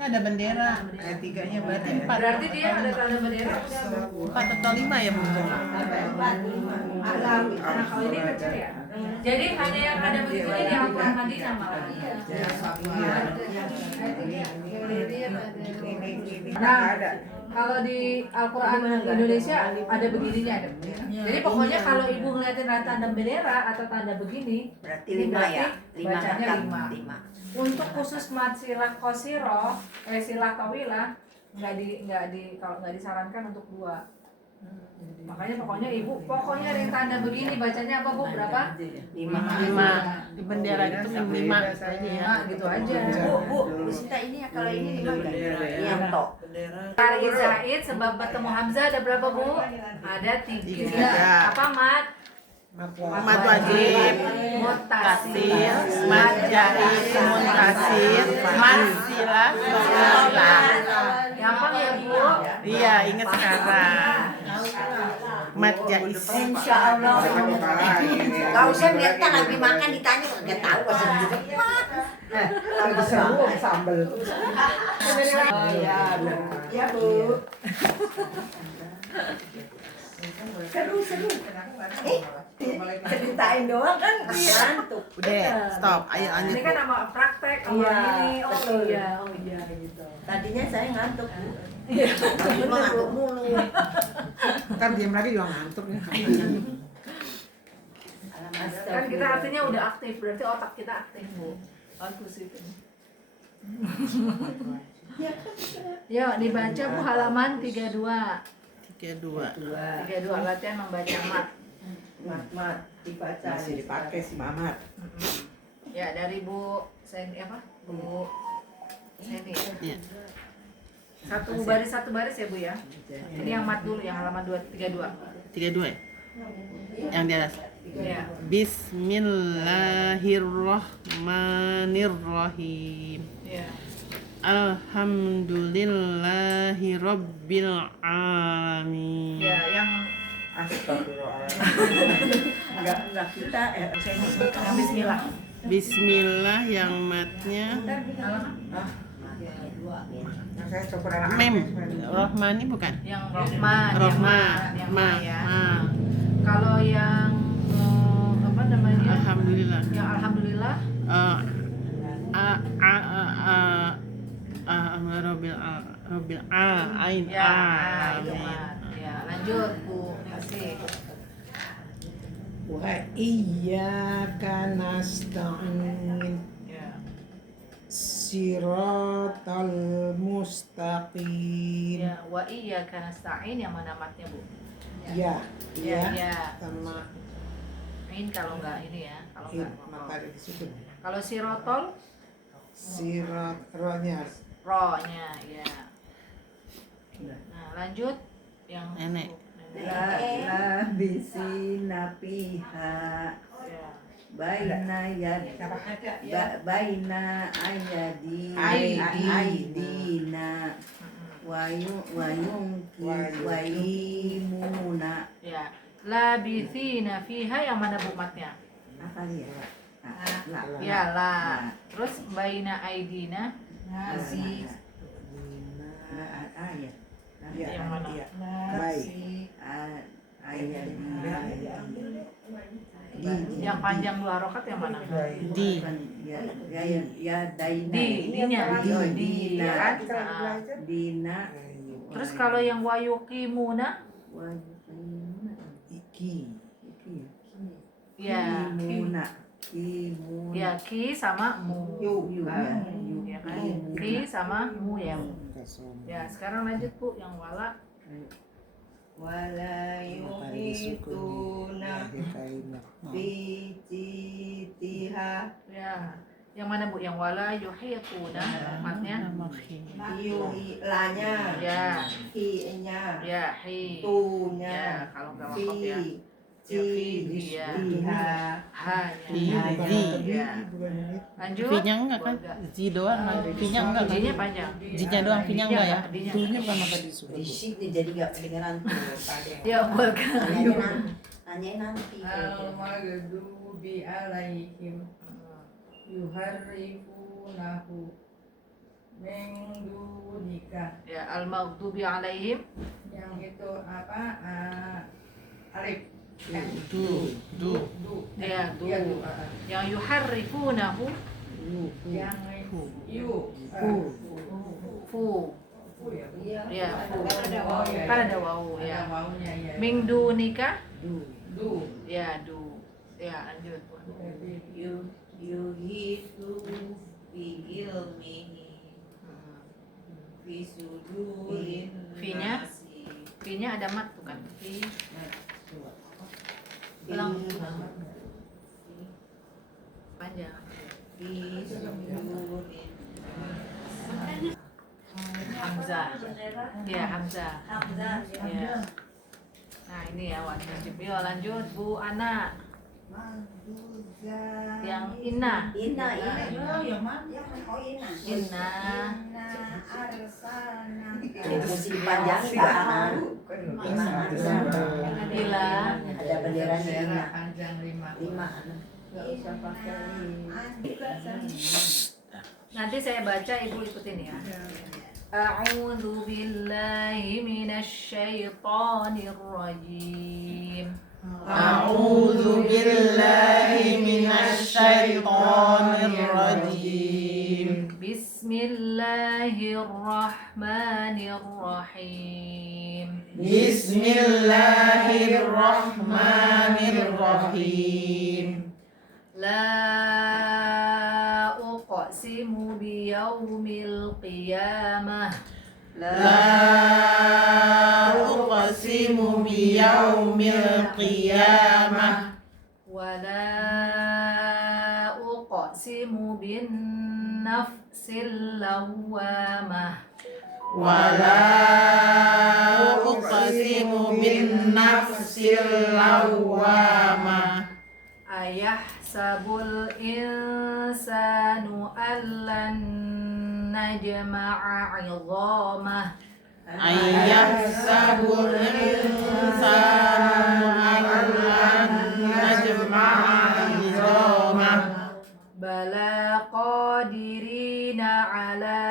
ada bendera. Ayat 3-nya berarti Berarti dia ada tanda bendera udah. 4 atau 5 ya, Bu? Nah, kalau ini kecil ya. Jadi hanya yang ada begitu ini di Al-Quran Madinah malah. Nah, kalau di Al-Quran Indonesia ada begininya ada. Jadi pokoknya kalau ibu ngeliatin tanda bendera atau tanda begini, Berarti ini 5 ya. 5 bacanya hatam. 5. Untuk khusus mat silah qasirah, silah tawilah kalau nggak disarankan untuk 2. Makanya pokoknya ibu pokoknya ada yang tanda begini bacanya apa Bu? Berapa? 5. Di bendera itu 5 saja ya. Nah, gitu aja. Bu Sinta ini ya kalau ini 5 enggak? Ini yang tok. Bendera. Kari Zaid sebab bertemu Hamzah ada berapa Bu? Ada 3. Tiga. Apa mat? Mat wajib, Mutasir, kasir, mat jahit, muntasir, mat silah, Gampang ya Bu? Iya, ingat sekarang. Mat jais. Insya Allah. Gak usah lihat kan lagi makan ditanya nggak tahu bahasa juga. lagi seru sambel. Oh ya, ya Bu. Seru. Ceritain doang kan ngantuk. Udah, stop. Ayo lanjut. Ini kan sama praktek sama Iya, ini. betul. Oh iya gitu. Tadinya saya ngantuk Bu. Cuma ngantuk mulu. Kan diam lagi juga ngantuk ya. Kan kita artinya udah aktif, berarti otak kita aktif Bu. Bagus itu. Yuk dibaca Bu halaman 32. 32. 32 latihan membaca mat. Mat dibaca. Masih dipakai si Mamat. Ya dari Bu Seni apa? Bu Seni ya. Iya. Satu baris ya Bu ya. Ini yang mat dulu yang halaman 32. 32 ya? Yang di atas. Ya. Bismillahirrahmanirrahim. Ya. Alhamdulillahi rabbil alamin. Ya, yang Astagfirullahaladzim. Enggak kita yang bismillah. Bismillah yang matnya Yang saya syukur anak mem. Rohmani bukan? Yang Rahman, Rohman. yang Ma. ya. Ma. Kalau yang apa namanya? Alhamdulillah. Yang alhamdulillah Rabbil ain ya, itu amin. mat. Ya, lanjut Bu. Kasih. Wa iyyaka nasta'in Ya. siratal mustaqim. Ya, wa iyyaka nasta'in yang mana matnya Bu? Ya, Ya, ya, ya. sama Ain kalau enggak ini ya, kalau in enggak. maka di situ. Kalau sirotol Sirat rohnya ro-nya ya. Nah, lanjut yang Nenek. la bisina piha Ya. baina baina aidina wayimuna Ya. Labithina fiha yang mana Bu matnya? apa ya Ya lah. Terus baina aidina. Nasi. Yang mana? Nasi. Yang panjang 2 rakaat yang mana? Di. Dinya. Di kan? Dina. Terus kalau yang wayukimuna? Iki. Ya. Kimuna. Ya ki sama mu. Yu. Ya kan? Ki sama mu ya. Ya, sekarang lanjut Bu yang wala. Wala yuhituna Bicitiha. Ya. Yang mana Bu? Yang wala yuhituna matnya? Lanya. Ya. Hi-nya. Ya, hi. Tu-nya. Ya, kalau enggak wakaf ya. Tiha. Ha. Di. Ya. Lanjut. V-nya enggak kan? Zi doang kan? V-nya enggak kan? J-nya panjang. J-nya doang, V-nya enggak ya? D-nya. Itunya bukan maka disuruh. Risik nih jadi gak kedengeran tuh. Ya, buat Nanyain nanti. Al-maghdubi alaihim yuharrifunahu min dunika. Ya, al-maghdubi alaihim. Yang itu apa? Alif. Du. Ya, du. Ya, Yang yuharrifunahu. Yang yu. Fu. Ya. Ya, fu. Oh, ya, Kan ya. ada wawu Ada ya. wawunya ya. Min dunika. Du. Ya, du. Ya, lanjut. Yuhitu fi ilmihi fi sudurin V-nya? V-nya ada mat tuh kan? V. Ulang. Panjang. fi sudurin Hamzah. Ya, Hamzah. Ya. Nah, ini ya wajib. Yuk lanjut Bu Ana. Yang inna. Inna. Oh, Inna. Mesti dipanjangin Pak. Ila. Ada benderanya Inna. panjang 5. 5. Enggak usah pakai Nanti saya baca, Ibu ikutin ya. A'udzu billahi minasy syaithanir rajim. A'udzu billahi minasyaitonir rajim. Bismillahirrahmanirrahim. Bismillahirrahmanirrahim. La uqsimu biyaumil qiyamah. La uqsimu biyaumil qiyamah. Wa la uqsimu bin nafsil lawwamah. Wa la uqsimu bin nafsil lawwamah. Ayahsabul insanu allan najma'a 'idhamah. Ayyahsabul insanu allan najma'a 'idhamah. Bala qadirina 'ala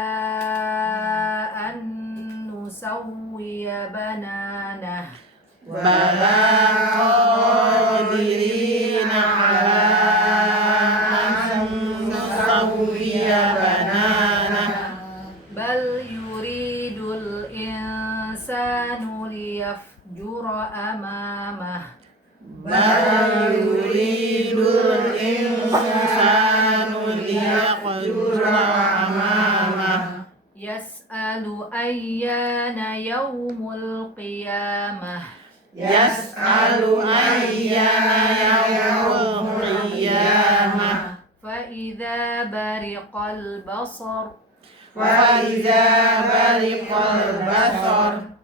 an nusawwiya bananah. Bala qadirina ala an nusawwiya banana. Bal yuridul insanu liyafjura amamah. Bal yuridul insanu liyaqdura amamah. Yas'alu ayyana yaumul qiyamah. Yas'alu ayyana yaumul qiyamah. Fa'idha bariqal basar. Wa idza bariqal basar.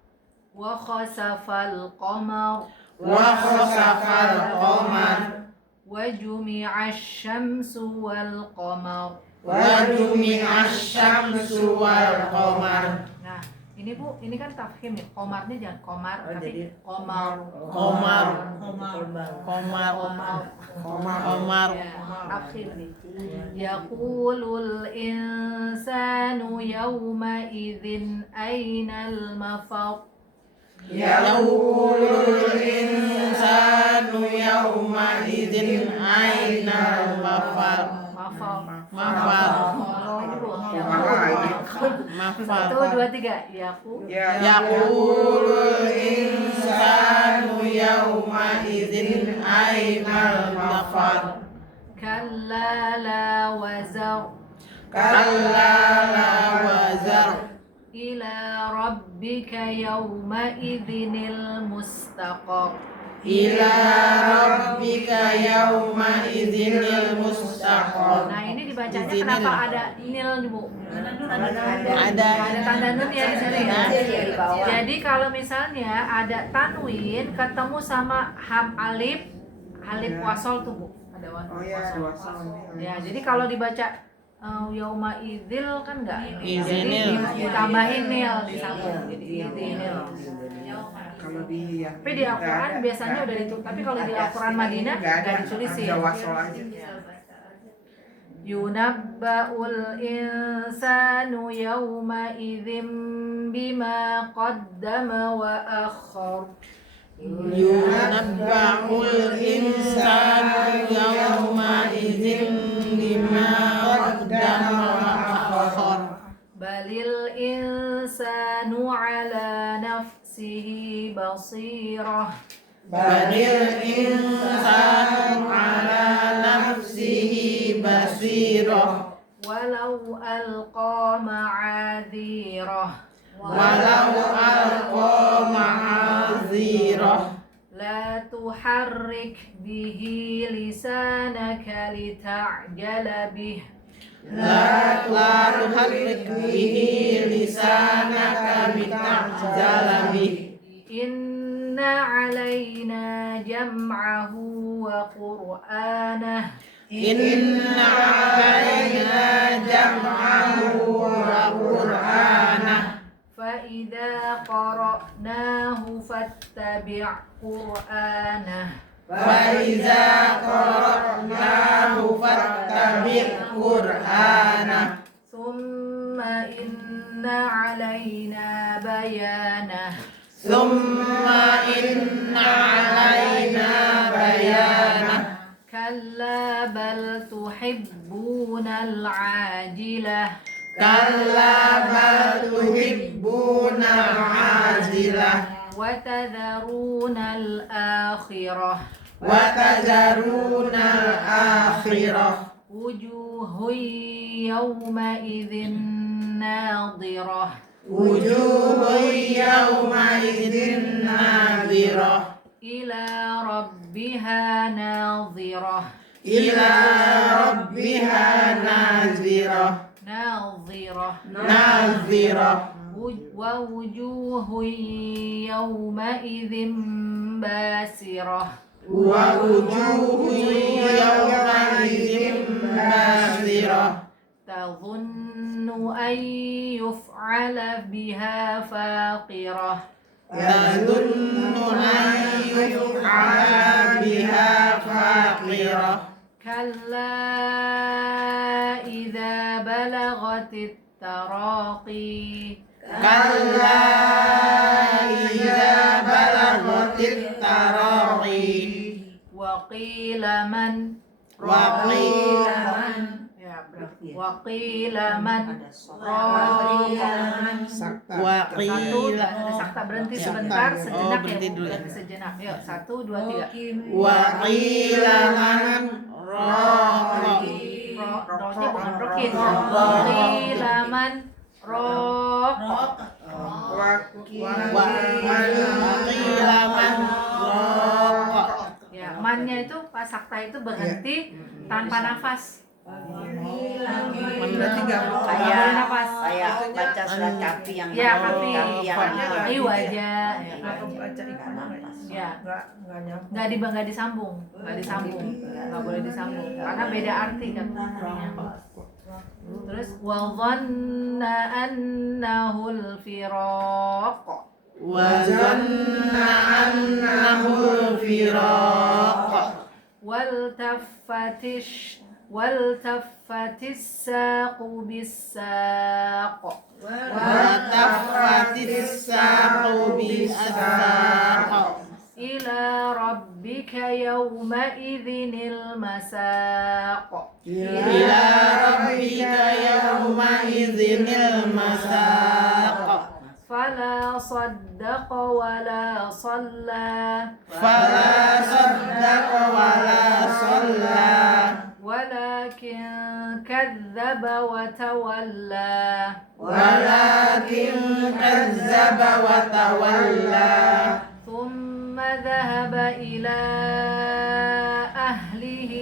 Wa khasafal qamar. Wa khasafal qamar. Wa jumi'ash syamsu wal qamar. Wa jumi'ash syamsu wal qamar. Nah, Ini Bu, ini kan tafkhim ya. Komarnya jangan komar, Oh, tapi jadi- komar. Komar. Komar. Komar. Ya, tafkhim nih. Yaqulul insanu yawma idzin ainal mafar. Yaqulul insanu yawma idzin ainal mafar. Mafar. Mafar. 1, 2, 3. Yaqulul insanu yawma idzin ainal mafar. Kalla la wazar. Kalla la wazar. Ila rabbika yawma idzinil mustaqar. Ila rabbika yawma idzinil mustaqar. Nah, ini dibacanya Izinil. kenapa ada nil nih, Bu? Ada Tanda nun ya di sini ya. Di bawah. Jadi kalau misalnya ada tanwin ketemu sama alif wasol tuh, Bu. Ada Oh iya, ada wasal. Ya, jadi kalau dibaca yauma idzil kan enggak ini. Jadi Izinil. ditambahin nil disambung. Jadi izinil. Kalau di yang Tapi di Al-Quran biasanya udah ditulis, tapi kalau di Al-Quran Madinah nggak ditulisin. Ada wasal aja. Yunabba'ul insanu yawma idzin bima qaddama wa akhar. yunabba'ul insanu yawma idzin bima qaddama wa akhar. Balil insanu ala nafsihi basirah. Balil insanu ala nafsihi basirah. Walau alqa ma'adhirah. Walau alqa ma'azirah. La tuharrik bihi lisanaka lita'jala bih. La tuharrik bihi lisanaka lita'jala bih. Inna alaina jam'ahu wa qur'anah. Inna alaina jam'ahu wa qur'anah. Fa'idha qara'nahu fattabi' qur'anah. Faiza qara'nahu fattabi' qur'anah. Thumma inna alaina bayanah. Summa inna alaina bayanah. Kalla bal tuhibbuna al-ajilah. Kalla bal tuhibbuna al-ajilah. Wa tadharuna al-akhirah. Wa tadharuna al-akhirah. Wujuhun yawma idzin nadhirah. Wujuhun yawma idzin nadhirah. Ila rabbiha nadhirah. Ila rabbiha nadhirah. Nadhirah. Nadhirah. Wa wujuhun yawma idzin basirah. Wa wujuhun yawma idzin basirah. Tadhunnu an yuf'ala biha faqirah. Tadunnu an yuf'ala biha faqirah. Kalla idza balagatit taraqi. Kalla idza balagatit taraqi. Wa qila man. Wa qila Ya, berarti. Wa qila man. Sakta. wa Satu, qila ada sakta berhenti Ya. sebentar, Oh, sejenak berhenti ya, Bu. dulu ya. Berhenti sejenak. Yuk, 1, 2, 3. wa qila man raqa. Rohnya bukan rokin. Roh. Qila man roq. Wa qila man raqa. Ya, mannya itu pas sakta itu berhenti tanpa nafas. Man Berarti nggak Nggak boleh. boleh nafas. Kayak baca surat kafi yang Ya, kafi. yang Ayo aja. Nggak kebaca ikhwan. Ya, Nggak nyambung. nggak disambung, nggak boleh disambung karena beda arti kan. Terus وظن أنه الفراق وظن أنه الفراق والتفت الساق بالساق وتفت الساق بالساق إلى ربك يومئذ المساق إلى ربك يومئذ المساق فلا صدق ولا صلى فلا صدق ولا صلى ولكن كذب وتولى ولكن كذب وتولى ثم ذهب إلى أهله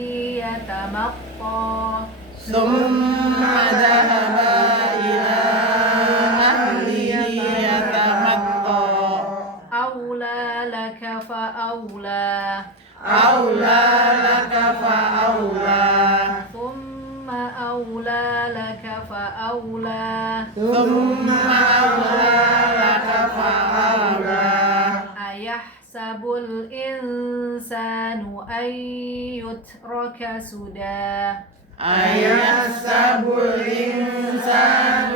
يتمطى ثم ذهب إلى أهله يتمطى أولى لك فأولى أولى لك فأولى ثم أولى لك فأولى ثم أولى لك فأولى أيحسب الإنسان أن يترك سدى أيحسب الإنسان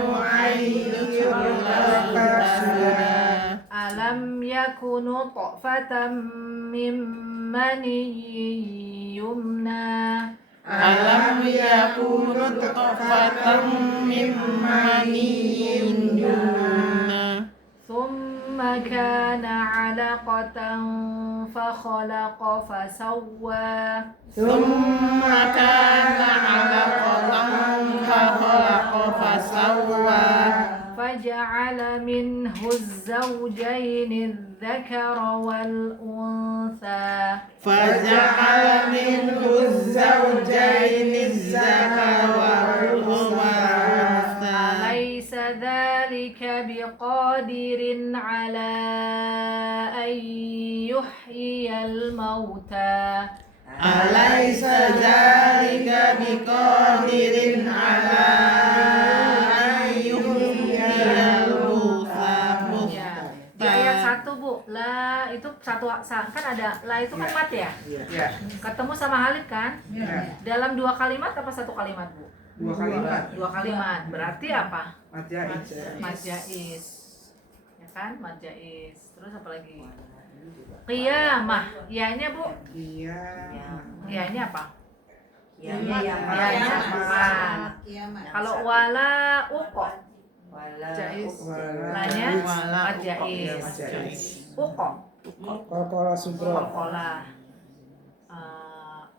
أن يترك سدى ألم يكن نطفة من مني يمنى ألم يكن نطفة من مني يمنى ثم كان علقة فخلق فسوى ثم كان علقة فخلق فسوى فجعل منه الزوجين الذكر والأنثى فجعل منه الزوجين الذكر والأنثى أليس ذلك بقادر على أن يحيي الموتى أليس ذلك بقادر على أن يحيي الموتى Ya, di ayat 1 Bu, la itu satu kan ada la itu kan mat ya, Iya. ketemu sama halif kan, Iya. dalam 2 kalimat apa 1 kalimat Bu? 2 kalimat. 2 kalimat, berarti apa? Mat jaiz. Mat jaiz, ya kan, mat jaiz. Terus apa lagi? Qiyamah, ianya Bu, Iya. ianya apa? Ianya yang Ianya mat. Kalau wala uqo, Jais. lanya Wala mat jaiz. Mat jaiz. Uqo, Kokola subro. kokola.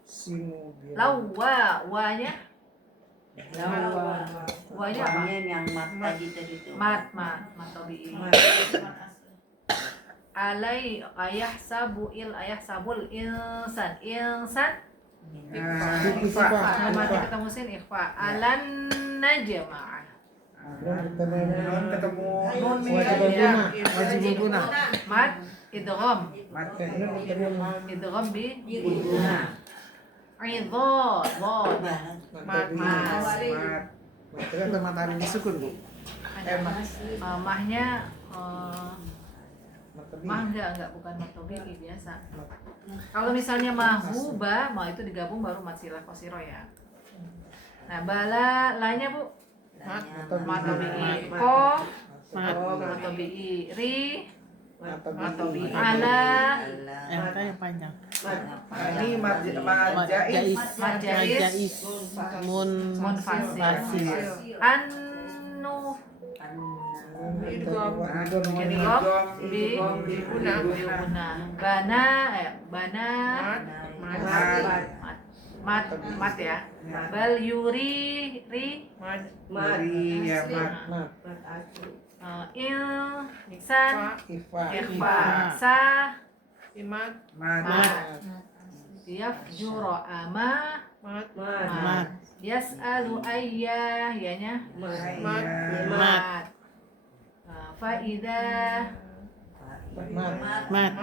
Simu. Lawa, wanya wanya apa? Yang mat tadi itu. Mat tabi'i. Ayah sabul insan Ikhfa. mati ketemu sin ikhfa alan najma'ah Nun ketemu nun Wajib guna. mat idgham mat idgham bi idho mat Ternyata matahari disukun, Bu. mahnya mah enggak bukan mat tabi'i biasa. Kalau misalnya mahuba, mau itu digabung baru mat sila kosiro ya. Nah, bala lanya Bu, mat tabi'i. Ko mat tabi'i. Ri mat tabi'i. Ala MK yang panjang. Ini mat jaiz. mat jaiz. Mun Munfasil. Anu idgham bi guna. Bana mat ya. Bal yuri ri Mari ya mat. il iksan Ifa. ikhfa sa Mat. yafjuru ama Mat. yas'alu ayya yanya mat faida Mat.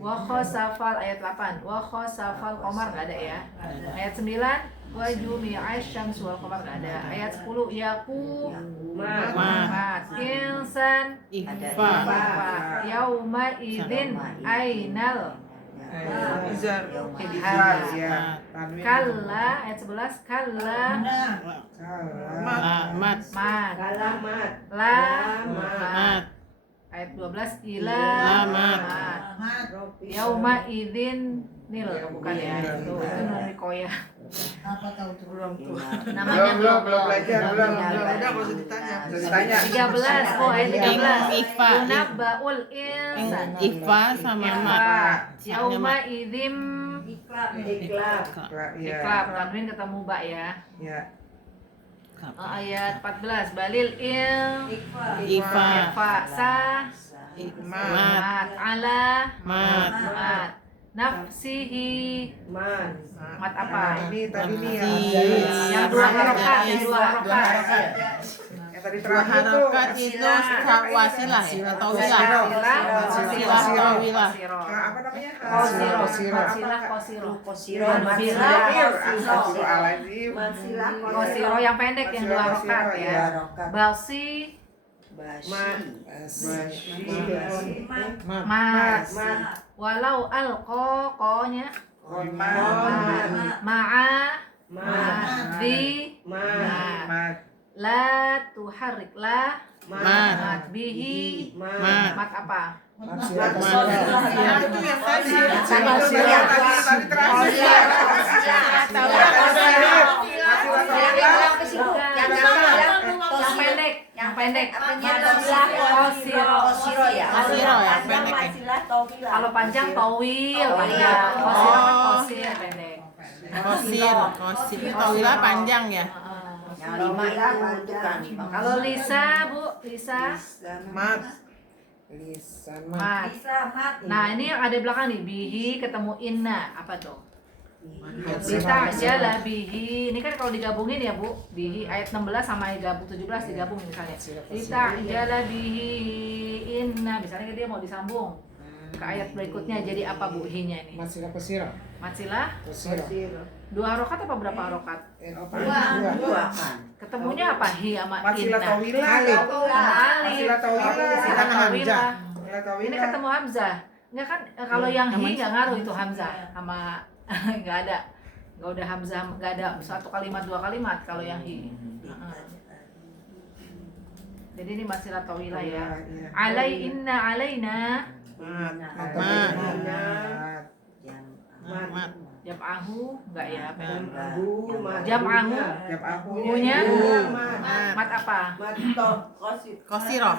wa khosafal ayat 8 wa khosafal qamar enggak ada ya. Ayat 9 wa jumi'asy syamsu wal qamar nggak ada. Ayat 10 Mat. mat insan Ifa. yauma idzin ainal Izar. Izar ya. Tanwin. kalla ayat 11 kalla Kalah. Mat. mat Kalamat. la Mat. mat ayat 12 ila mat. yauma idzin nil bukan ya itu nun koya namanya Belum belajar, belum. Udah nggak usah ditanya. Bisa ditanya. 13 oh ayat 13 Ifa. yunabbaul insan Ifa sama mat. yauma idzim Iklab. Iya. iklab tanwin ketemu ba ya. Ya. Ayat 14 balil Ifa. fa sa Mat. mat ala Mat. mat nafsihi Mat. mat Nah, apa ini tadi nih yang dua harokat yang dua harokat yang tadi Dua terakhir tuh. harokat itu wasilah ya atau wilah. Wasilah atau wilah. Apa namanya? Kosiro, Kosiro. kosilah kosiro, Kosiro. Astagfirullahaladzim. Masilah. kosiro yang pendek yang dua harokat ya. Balsi, Mat. mat, walau alko konya, ma'a, di, Mat. la tuharik la, Mat. mat bihi, Mat. mat apa? Itu yang tadi. Tadi terakhir. Yang pendek, yang pendek. Kosiro ya. Kosiro ya, pendek ya. Masilah tawil. Kalau panjang towil, panjang. Kosiro kan kosir, pendek. Kosir. Tawilah panjang ya. Yang 5 itu kan. Kalau Lisa, Bu, Lisa, Mat. mat. Nah, ini yang ada di belakang nih, bihi ketemu inna, apa tuh? Lita jala bihi. Ini kan kalau digabungin ya, Bu. Bihi ayat 16 sama ayat 17 digabung misalnya. Lita jala bihi inna. Misalnya dia mau disambung ke ayat berikutnya, jadi apa Bu hinya ini? Masilah kesiro. Matsilah Kesiro. 2 harokat apa berapa harokat? Dua kan. Ketemunya apa? Hi sama Matsilah inna. tawilah. Sama alif. Matsilah tawilah. Matsilah tawilah. Matsilah tawilah. Ini ketemu Hamzah. Enggak kan kalau yang hi enggak ngaruh itu Hamzah sama enggak ada. Enggak udah Hamzah, enggak ada satu kalimat dua kalimat kalau yang hi. Jadi ini matsilah tawilah ya. Alai inna alaina Mat. jam'ahu enggak ya? Jam'ahu. Jam'ahu. Hunya mat apa? Kosiro.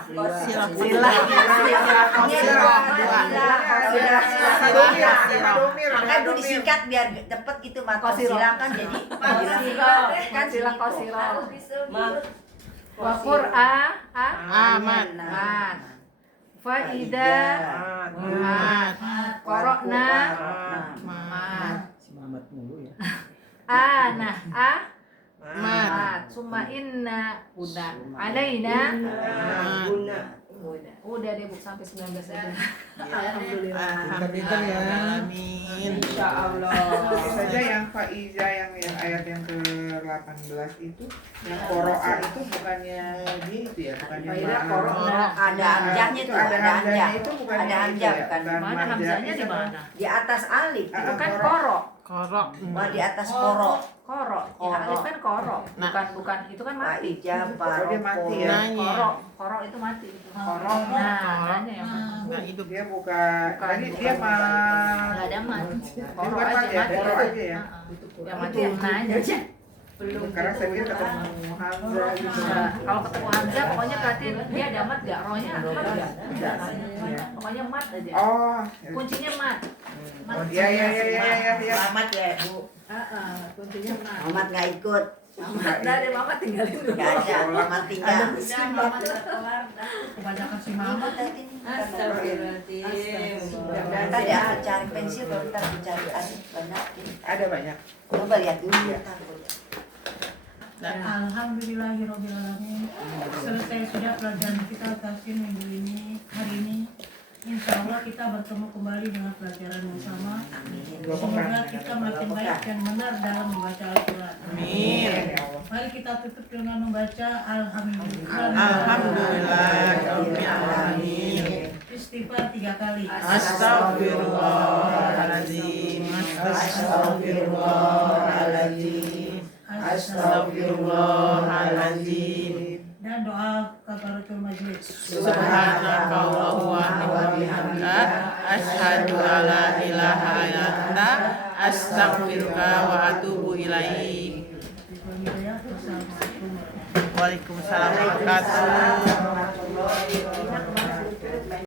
Silah. Maka itu disingkat biar cepet gitu mat. Kosiro. Silakan jadi Kan silah kosiro. Wa qur'a Amat. mat. Faida mat. Korokna mat. Semangat mulu ya. Nah Mat. mat. Summa inna udah. Alaina udah deh Bu sampai 19 aja. Alhamdulillah. Alhamdulillah ya. Amin. Ini saja yang Faiza yang ayat yang ke-18 itu, yang Qoro'a itu bukannya dia itu ya, bukannya Faiza ma'am. Qoro'a. ada hamzahnya tuh, ada hamzahnya hamzah. itu bukannya Ada itu hamzah ya, kan. bukan Mana hamzah hamzahnya itu. di mana? Di atas alif. Itu kan koro. Korok. Wah, di atas koro. Koro. Ya, alif kan koro. Bukan itu kan mati. Ijabah. Oh, dia mati ya. Koro. Koro itu mati. Koro. Nah, nanya yang mana? Nggak hidup. Dia bukan, tadi dia Nggak ada mat. Koro bukan aja mat ya, mati. koro aja ya. Yang mati yang nanya aja. Karena saya pikir ketemu Hamzah gitu. Nah, kalau ketemu Hamzah pokoknya berarti dia ada mat gak? Rohnya mat gak? Pokoknya mat aja. Oh, Kuncinya mat. oh iya. Mamat ya, Bu. Kuncinya mat. Mamat nggak ikut. Nggak ada mama tinggalin dulu. Nggak ada. Mamat tinggal. Kebanyakan si mama. Ntar dia akan cari pensil, baru ntar dicari asik banyak. Ada banyak. Coba lihat dulu ya. Alhamdulillahirobbilalamin. Selesai sudah pelajaran kita tafsir minggu ini, hari ini. Insya Allah kita bertemu kembali dengan pelajaran yang sama. Semoga kita makin baik dan benar dalam membaca Al-Quran. Mari kita tutup dengan membaca Alhamdulillah. Alhamdulillahirobbilalamin. Istighfar 3 kali. Astagfirullahaladzim. Astagfirullahaladzim. Astagfirullahaladzim. Dan doa kafaratul majlis. Subhanakallahumma wa bihamdika asyhadu alla ilaha illa anta astaghfiruka wa atubu ilaik. Assalamualaikum. Waalaikumsalam warahmatullahi wabarakatuh.